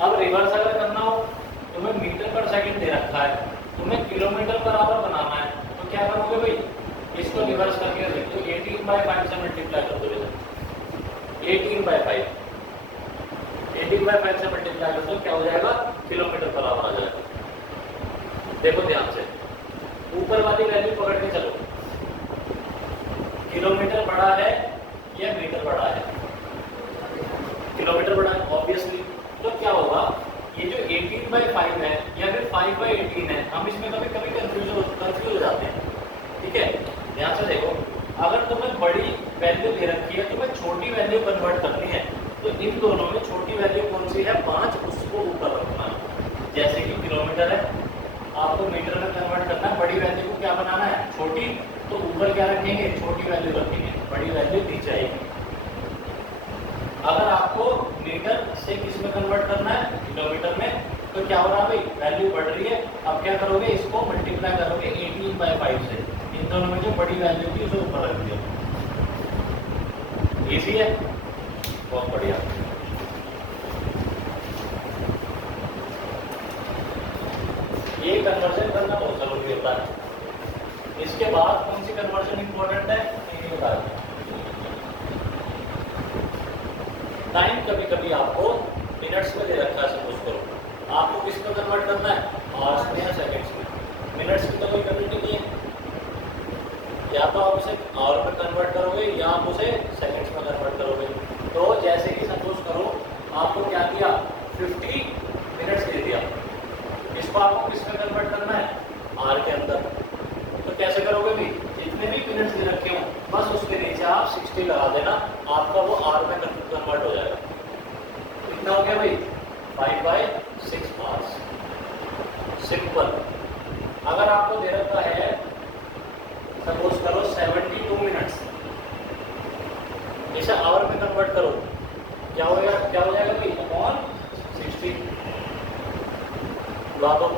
अब रिवर्स अगर करना हो, तुम्हें मीटर पर सेकंड दे रखा है, तुम्हें किलोमीटर पर आवर बनाना है, तो क्या करोगे भाई? इसको रिवर्स करके देख तो 18/5 से मल्टीप्लाई कर दो। 18/5 से मल्टीप्लाई कर दो, क्या हो जाएगा? किलोमीटर पर आवर आ जाएगा। देखो ध्यान से, ऊपर वाली वैल्यू पकड़ के चलो, किलोमीटर बड़ा है या मीटर बड़ा है? किलोमीटर बड़ा है ऑब्वियसली। तो क्या होगा? ये जो 18/5 है या फिर 5/18 है, हम इसमें कभी कभी कंफ्यूज हो जाते हैं। ठीक है, ध्यान से देखो, अगर तुम्हें बड़ी वैल्यू दे रखी है, तुम्हें छोटी वैल्यू कन्वर्ट करनी है, तो इन दोनों में छोटी वैल्यू कौन सी है? 5, उसको ऊपर रखना है। जैसे कि किलोमीटर है, आपको मीटर में कन्वर्ट करना है, बड़ी वैल्यू को क्या बनाना है? छोटी। तो ऊपर क्या रखेंगे? छोटी वैल्यू रखेंगे, बड़ी वैल्यू नीचे आएगी। अगर आपको मीटर से किस में कन्वर्ट करना है? किलोमीटर में। तो क्या हो रहा है भाई? वैल्यू बढ़ रही है। अब क्या करोगे? इसको मल्टीप्लाई करोगे 18/5 से, इन दोनों में जो बड़ी वैल्यू थी उसे ऊपर रख दिया। इजी है, बहुत बढ़िया। ये कन्वर्जन करना बहुत जरूरी होता है। इसके बाद कौन सी कन्वर्जन इंपॉर्टेंट है? ये बता दें। टाइम कभी कभी आपको मिनट्स में दे रखा है, सपोज करो आपको किस में कन्वर्ट करना है? आवर्स में या सेकंड्स में। मिनट्स की तो कोई कम्युनिटी नहीं है, या तो आप उसे आवर में कन्वर्ट करोगे या आप उसे सेकंड्स में कन्वर्ट करोगे। तो जैसे कि सपोज करो आपको क्या दिया? 50 मिनट्स दे दिया, इसको आपको किस में कन्वर्ट करना है? आर के अंदर। तो कैसे करोगे भी? जितने भी मिनट्स दे रखे हो बस उसके नीचे आप 60 लगा देना, आपका वो आर में कन्वर्ट हो जाएगा। कितना हो गया भाई? 5/6 आवर्स। सिंपल। अगर आपको दे रखा है सपोज करो 72 मिनट्स, इसे आवर में कन्वर्ट करो, क्या हो जाएगा भाई अपॉन 60, ला दो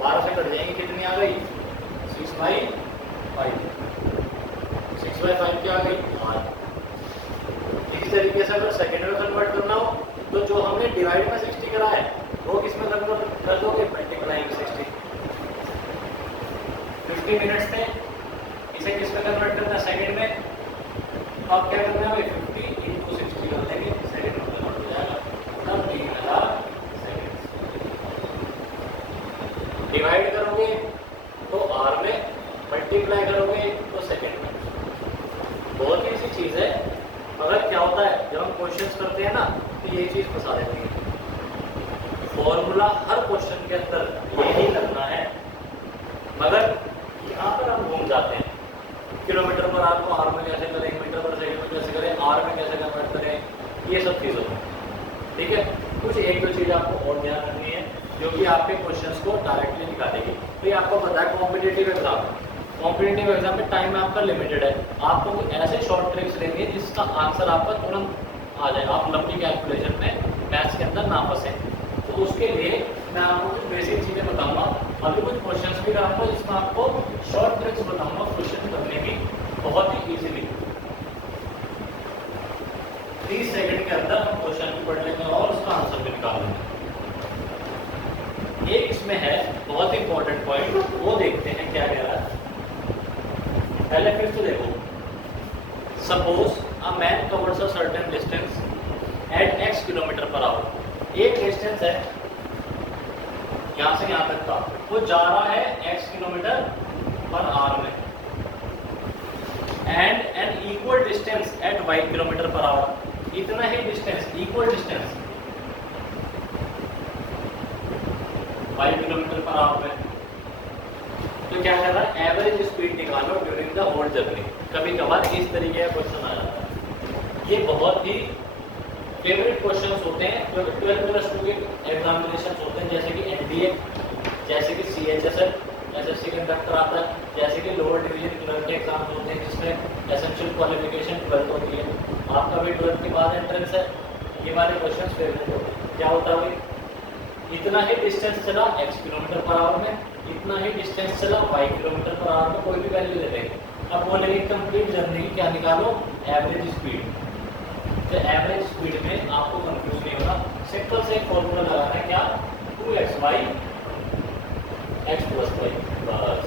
12 से कट जाएंगे, कितनी आ गई 6/5, 6/5 क्या आ गई 8। इसी तरीके से अगर सेकेंड में कन्वर्ट करना हो तो जो हमने डिवाइड में 60 करा है वो किस में कन्वर्ट कर दोगे, मल्टीप्लाइंग 60। 50 मिनट्स थे, इसे किस में कन्वर्ट करना है सेकेंड में, तो आप क्या करना है भाई 50 × 60 कर देंगे, सेकेंड में कन्वर्ट हो जाएगा, तब 3000 सेकेंड। डिवाइड करोगे तो आर में, मल्टीप्लाई करोगे तो सेकेंड में। बहुत ही ऐसी चीज़ है, मगर क्या होता है जब हम क्वेश्चंस करते हैं ना तो ये चीज़ फंसा देती है। फॉर्मूला हर क्वेश्चन के अंदर यही लगना है, मगर यहाँ पर हम घूम जाते हैं। किलोमीटर पर आर को आर में कैसे करें, मीटर पर सेकंड में कैसे करें, आर में कैसे कन्वर्ट करें, ये सब चीज़ों में, ठीक है। कुछ एक दो चीज़ आपको और ध्यान रखनी है जो कि आपके क्वेश्चंस को डायरेक्टली निकालेगी। तो ये आपको पता है कॉम्पिटिटिव एग्जाम में टाइम आपका लिमिटेड है, आपको कुछ ऐसे शॉर्ट ट्रिक्स लेंगे जिसका आंसर आपका तुरंत आ जाए, आप लंबी कैलकुलेशन में मैथ्स के अंदर ना फंसे। तो उसके लिए मैं आपको कुछ बेसिक चीज़ें बताऊंगा, अभी कुछ क्वेश्चंस भी कराऊंगा जिसमें आपको शॉर्ट ट्रिक्स बताऊंगा क्वेश्चन करने की बहुत ही ईजिली। 30 सेकंड के अंदर हम क्वेश्चन भी पढ़ लेंगे और उसका आंसर भी निकाल लेंगे। एक इसमें है बहुत इंपॉर्टेंट पॉइंट, वो देखते हैं क्या कह रहा है। पहले फिर से देखो, suppose a man covers a certain distance at x kilometre per hour. एक डिस्टेंस है यहाँ से यहाँ तक का, वो जा रहा है x किलोमीटर पर आवर में, and an equal distance at y kilometre per hour. इतना ही distance, equal distance y kilometre per hour में। तो क्या कर रहा है, एवरेज स्पीड निकालो ड्यूरिंग द होल जर्नी। कभी कभार इस तरीके का क्वेश्चन आ जाता है, ये बहुत ही फेवरेट क्वेश्चंस होते हैं जो कि 12+2 के एग्जामिनेशन होते हैं, जैसे कि एनडीए, जैसे कि सीएचएसएल, एसएससी कंडक्टर आता है, जैसे कि लोअर डिवीजन क्लर्क के एग्जाम होते हैं जिसमें एसेंशियल क्वालिफिकेशन 12 होती है, आपका भी 12 के बाद एंट्रेंस है। ये वाले क्वेश्चन फेवरेट होते हैं। क्या होता है भाई, इतना ही डिस्टेंस चला x किलोमीटर पर आवर में, इतना ही डिस्टेंस चला y किलोमीटर पर आवर में, कोई भी वैल्यू ले लेंगे। अब बोलेंगे कंप्लीट जर्नी की क्या निकालो, एवरेज स्पीड। तो एवरेज स्पीड में आपको कंफ्यूज नहीं होना, सिंपल से एक फॉर्मूला लगाना है, क्या 2xy x + y, बस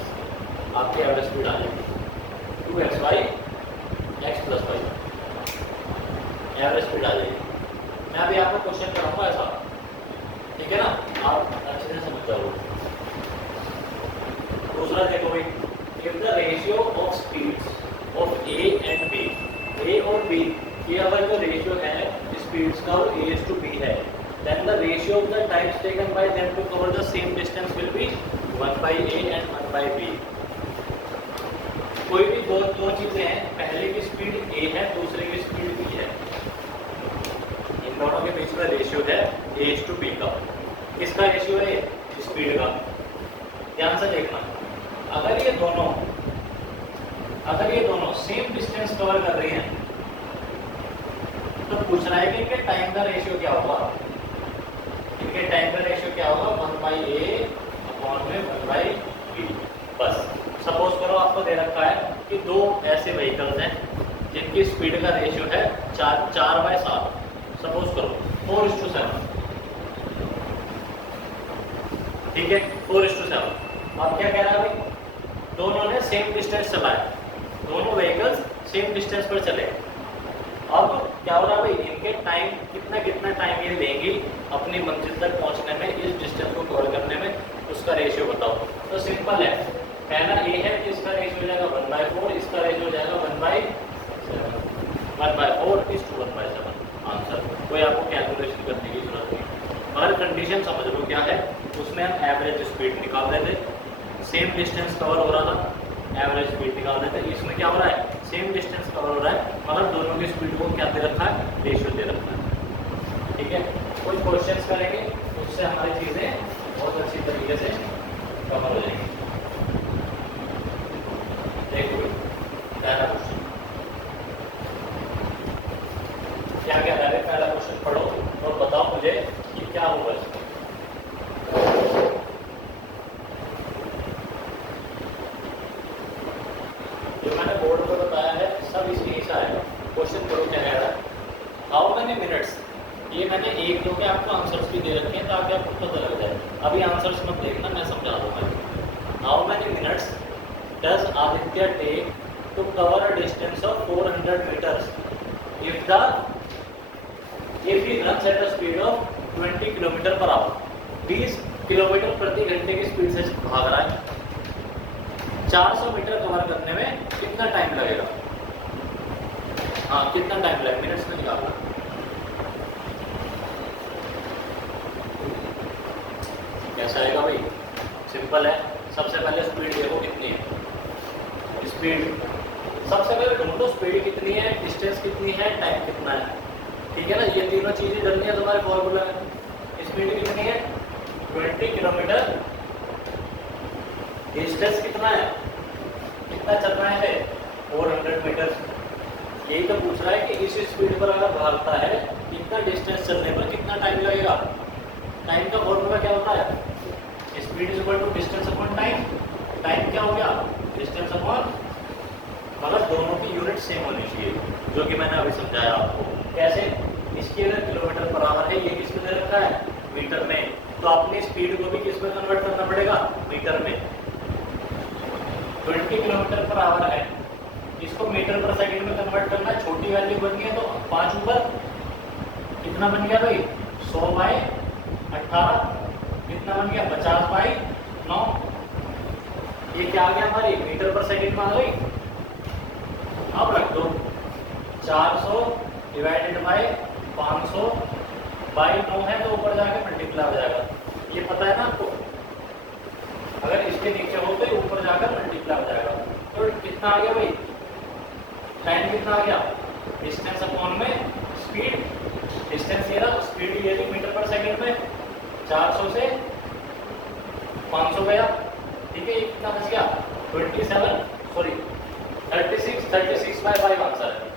आपकी एवरेज स्पीड आ जाएगी। 2xy x + y average speed आ जाएगी। मैं अभी आपको क्वेश्चन कराऊंगा ऐसा, ठीक है ना, आप अच्छे से समझ जाओगे। दूसरा देखो भाई, if the ratio of speeds of a and b, a और बी ये अगर जो रेशियो है स्पीड्स का वो a/b है, then the ratio of the times taken by them to cover the same distance will be 1/a and 1/b। कोई भी दो चीजें हैं, पहले की स्पीड a है, दूसरे की स्पीड b है, इन दोनों के बीच का रेशियो है a/b का। किसका रेशियो है, स्पीड का। ध्यान से देखना, अगर ये दोनों सेम डिस्टेंस कवर कर रही हैं तो पूछ रहा है कि इनके टाइम का रेशियो क्या होगा। इनके टाइम का रेशियो क्या होगा, 1/a/1/b। बस सपोज करो आपको दे रखा है कि दो ऐसे व्हीकल्स हैं जिनकी स्पीड का रेशियो है 4/7, सपोज करो 4:7, ठीक है 4:7। अब क्या कह रहा है भाई, दोनों ने सेम डिस्टेंस चला है, दोनों व्हीकल्स सेम डिस्टेंस पर चले। अब क्या हो रहा है भाई, इनके टाइम कितना टाइम ये लेंगी अपनी मंजिल तक पहुंचने में, इस डिस्टेंस को कवर करने में, उसका रेशियो बताओ। तो सिंपल है, पहला ए है कि इसका रेशियो हो जाएगा 1/4, इसका रेशियो हो जाएगा 1/7, 1/4:1/7 आंसर। कोई आपको कैलकुलेशन करने की जरूरत नहीं, मगर कंडीशन समझ लो क्या है, उसमें हम एवरेज स्पीड निकाल रहे थे, सेम डिस्टेंस कवर हो रहा था, एवरेज स्पीड निकाल रहे थे। इसमें क्या हो रहा है, सेम डिस्टेंस कवर हो रहा है, मगर दोनों की स्पीड को क्या दे रखा है, रेशियो दे रखा है, ठीक है। कुछ क्वेश्चंस करेंगे, उससे हमारी चीज़ें बहुत अच्छी तरीके से कवर हो जाएंगी। कि क्या होगा इसमें। जो मैंने बोर्ड पर बताया है सब इसी से आएगा। क्वेश्चन करो क्या कह रहा है, हाउ मेनी मिनट्स, ये मैंने एक दो के आपको आंसर्स भी दे रखे हैं ताकि आपको पता लग जाए। अभी आंसर्स मत देखना, मैं समझा दूंगा। How many minutes does Aditya take to cover a distance of 400 meters if he runs at a speed of 20 kilometre per our. 20 kilometre प्रति घंटे की स्पीड से भाग रहा है। 400 मीटर कवर करने में कितना टाइम लगेगा? हाँ, कितना टाइम लगेगा, मिनट्स में निकालना। कैसा आएगा भाई? सिंपल है। सबसे पहले स्पीड देखो कितनी है। स्पीड सबसे पहले ढूंढो, स्पीड कितनी है, डिस्टेंस कितनी है, टाइम कितना है। ठीक है ना, ये तीनों चीजें डलनी है तुम्हारे फॉर्मूला में। स्पीड कितनी है 20 किलोमीटर, डिस्टेंस कितना है, कितना चल रहा है 400 मीटर। यही तो पूछ रहा है कि इस स्पीड पर अगर भागता है कितना डिस्टेंस चलने पर कितना टाइम लगेगा। टाइम का फॉर्मूला क्या होता है? Speed is equal to distance upon time. Time क्या हो गया? डिस्टेंस अपॉन, मतलब दोनों की यूनिट सेम होनी चाहिए, जो कि मैंने अभी समझाया आपको। कैसे? इसकी अगर किलोमीटर पर आवर है, ये किस में दे रखा है? मीटर में। तो अपनी स्पीड को भी किस में कन्वर्ट करना पड़ेगा? मीटर में। 20 किलोमीटर पर आवर है, इसको मीटर पर सेकंड में कन्वर्ट करना है। छोटी वैल्यू बन गई है तो 5 ऊपर कितना बन गया भाई? 100/18। कितना बन गया? 50/9। ये क्या आ गया हमारी? मीटर पर सेकंड में आ गई। अब रख दो 400 डिवाइडेड बाय 500/9 है तो ऊपर जाके मल्टीप्लाई हो जाएगा। ये पता है ना आपको? अगर इसके नीचे हो तो ऊपर जाकर मल्टीप्लाई हो जाएगा। तो कितना आ गया भाई? टाइम कितना आ गया? डिस्टेंस अपॉन में स्पीड। डिस्टेंस ये रहा, स्पीड ये थी मीटर पर सेकंड में। 400 से 500 गया। ठीक है, ये कितना बच गया? 36/5 आंसर है।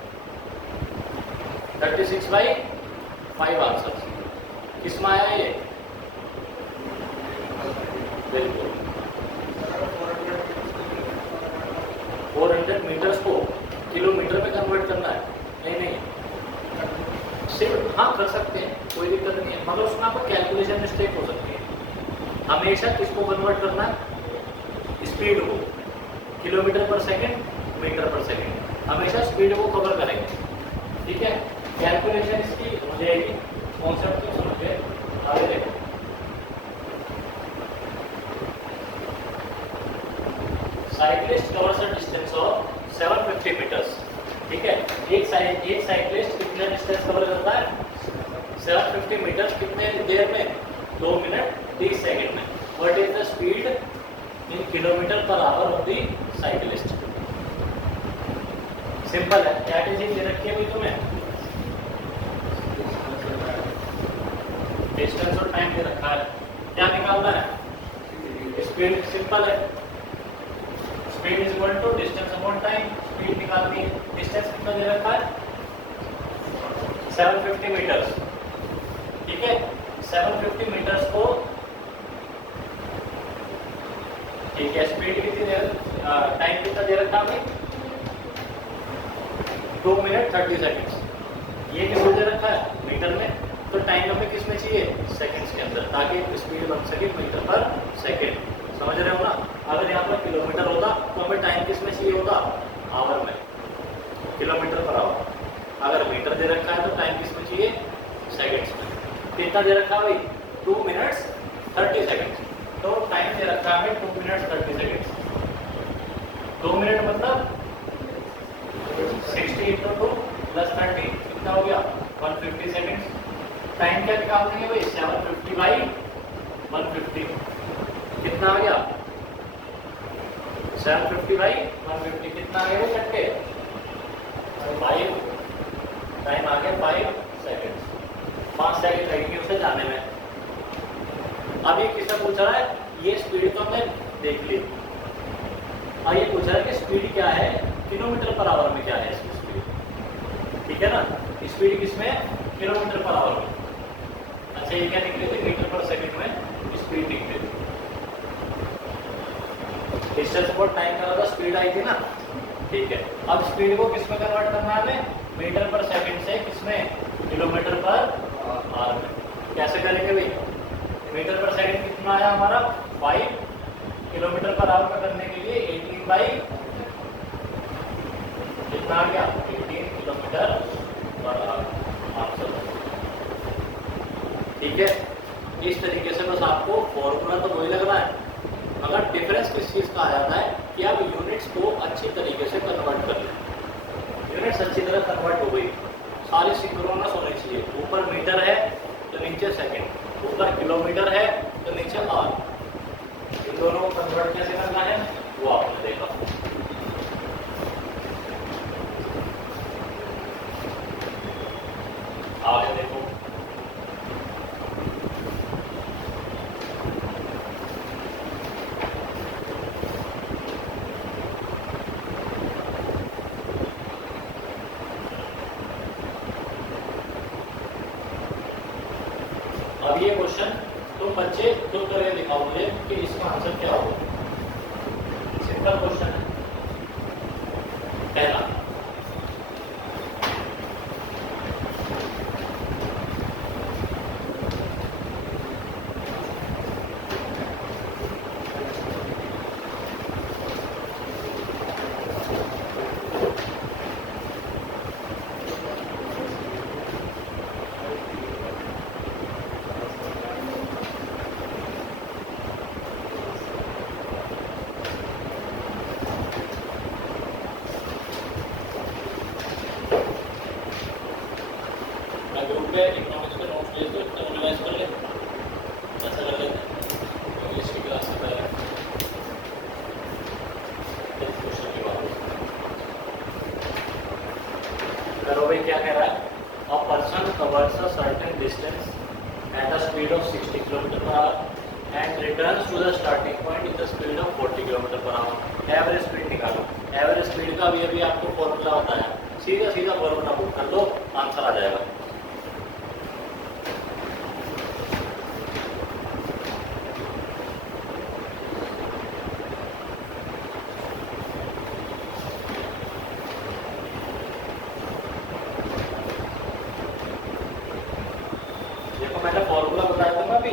36/5 आंसर किसमें आया ये? बिल्कुल 400 मीटर्स को किलोमीटर में कन्वर्ट करना है। नहीं, सिर्फ हाँ कर सकते हैं, कोई दिक्कत नहीं है, मगर उसमें आपको कैलकुलेशन मिस्टेक हो सकती है। हमेशा किसको कन्वर्ट करना है? स्पीड को। किलोमीटर पर सेकंड, मीटर पर सेकंड, हमेशा स्पीड को कवर करेंगे। ठीक है, कैलकुलेशन इसकी हो जाएगी। कॉन्सेप्ट को समझ गए? आगे देखो, cyclist covers a distance of 750 metres. ठीक है, एक साइक्लिस्ट कितना डिस्टेंस कवर करता है? 750 मीटर्स। कितने देर में? 2 मिनट 30 सेकंड में। What is the speed in kilometre per hour of the cyclist? Simple है। क्या चीज दे रखी है अभी तुम्हें? डिस्टेंस और टाइम दे रखा है। क्या निकालना है? स्पीड। सिंपल है, speed is equal to distance upon time. Speed निकालनी है। डिस्टेंस कितना दे रखा है? 750 मीटर्स। ठीक है, 750 मीटर्स को, ठीक है, स्पीड कितनी दे, टाइम कितना दे रखा है? 2 मिनट 30 सेकंड्स। ये किसमें दे रखा है? मीटर में। तो टाइम हमें किस में चाहिए? सेकंड्स के अंदर, ताकि स्पीड बन सके मीटर पर सेकंड। समझ रहे हो ना? अगर यहाँ पर किलोमीटर होता तो हमें टाइम किस में चाहिए होता? आवर में, किलोमीटर पर आवर। अगर मीटर दे रखा है तो टाइम किस में चाहिए? सेकंड्स में। कितना दे रखा है भाई? 2 मिनट्स 30 सेकंड्स। तो टाइम दे रखा है 2 मिनट्स 30 सेकंड्स। 2 मिनट मतलब 60 × 2 + 30 कितना हो गया? 150 सेकंड्स। टाइम क्या निकाल देंगे भाई? 750/150 कितना आ गया? 750/150 कितना आ गया? कट के 5 टाइम आ गया 5 सेकंड्स। 5 सेकंड लगेंगे उसे जाने में। अब ये किससे पूछ रहा है? ये स्पीड तो हमने देख ली। अब ये पूछ रहा है कि स्पीड क्या है किलोमीटर पर आवर में, क्या है इसकी स्पीड। ठीक है ना, स्पीड किसमें? किलोमीटर पर आवर में। अच्छा, अच्छा ये क्या दिख रही थी, मीटर पर सेकंड में स्पीड दिख रही थी। डिस्टेंस पर टाइम का था, स्पीड आई थी ना, ठीक है। अब स्पीड को किस में कन्वर्ट करना है हमें, मीटर पर सेकंड से किसमें, किलोमीटर पर आवर में। कैसे करेंगे भाई, मीटर पर सेकंड कितना आया हमारा 5, किलोमीटर पर आवर में करने के लिए 18 बाई कितना आ गया 18 किलोमीटर पर आवर। ठीक है, इस तरीके से बस आपको फॉर्मूला तो वही लग रहा है, मगर डिफरेंस किस चीज़ का आ जाता है कि आप यूनिट्स को अच्छी तरीके से कन्वर्ट कर लें। यूनिट्स अच्छी तरह कन्वर्ट हो गई, सारी सिंक्रोनस होनी चाहिए। ऊपर मीटर है तो नीचे सेकंड, ऊपर किलोमीटर है तो नीचे आवर। इन दोनों को कन्वर्ट कैसे करना है वो आपने देखा। आगे देखो, अब ये क्वेश्चन तुम बच्चे खुद करके दिखाओ मुझे कि इसका आंसर क्या होगा। सिंपल क्वेश्चन है। पहला, ग्रुप में इकोनॉमिक्स के नोट्स भेज दो, तो रिवाइज कर ले, ऐसा कर लेते हैं इंग्लिश की क्लास से पहले। क्वेश्चन की बात करो भाई, क्या कह रहा है, a person covers a certain distance at a speed of 60 kilometre per hour and returns to the starting point with the speed of 40 kilometre per hour. Average speed निकालो। एवरेज स्पीड का अभी आपको फॉर्मूला बताया, सीधा सीधा formula book कर लो, answer आ जाएगा। मैंने फॉर्मूला बताया था ना अभी,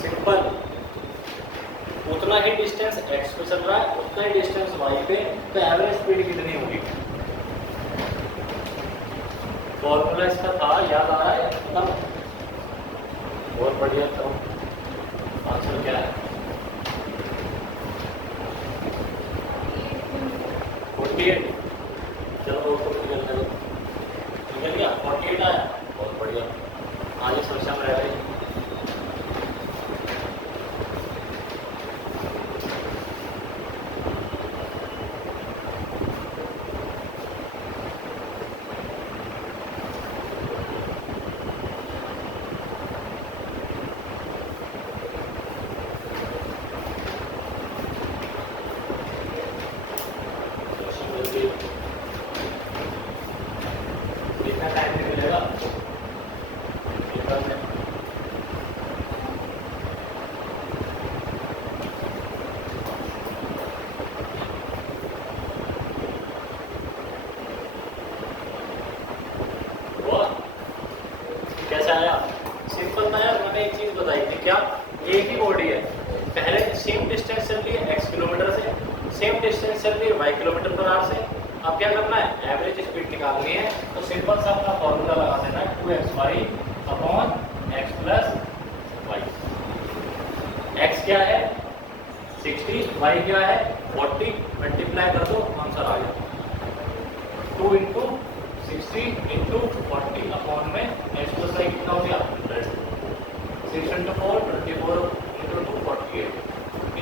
सिंपल, उतना ही डिस्टेंस x पे चल रहा है, उतना ही डिस्टेंस y पे, तो एवरेज स्पीड कितनी होगी। फॉर्मूला इसका था, याद आ रहा है एकदम, बहुत बढ़िया। तो आंसर क्या है 48। चलो उसको निकल गया, निकल गया 48 आया, बहुत बढ़िया। आगे समस्या में रह गई। कितना टाइम मिलेगा पेपर में। कैसा आया, सिंपल था यार। मैंने एक चीज बताई थी, क्या, एक ही बॉडी है, पहले सेम डिस्टेंस चल रही है x किलोमीटर से, सेम डिस्टेंस चल रही है y किलोमीटर पर आवर से। अब क्या करना है, एवरेज स्पीड निकालनी है, तो सिंपल सा अपना फॉर्मूला लगा देना है 2xy upon x plus y। x क्या है 60, y क्या है 40, मल्टीप्लाई कर दो, आंसर आ गया। 2 इंटू 60 इंटू 40 अपॉन में x प्लस y कितना हो गया 100। 6 इंटू 4 24 इंटू 2 48।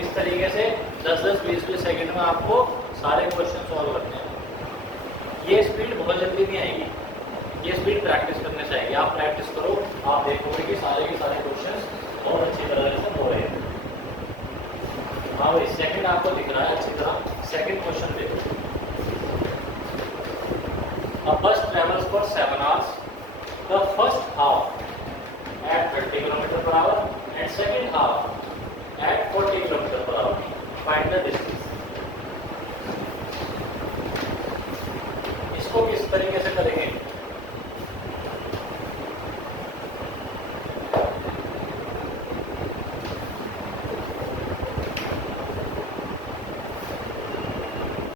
इस तरीके से 10-10 20-20 सेकंड में आपको सारे क्वेश्चन सॉल्व करने हैं। ये स्पीड बहुत जल्दी नहीं आएगी, ये स्पीड प्रैक्टिस करने से आएगी। आप प्रैक्टिस करो, आप देखोगे कि सारे के सारे क्वेश्चन बहुत अच्छी तरह से हो रहे हैं। हाँ भाई, सेकंड आपको दिख रहा है अच्छी तरह। सेकंड क्वेश्चन देखो, a bus travels for 7 hours. The first half second half at 40 kilometre per hour. Find the distance. इसको किस तरीके से करेंगे?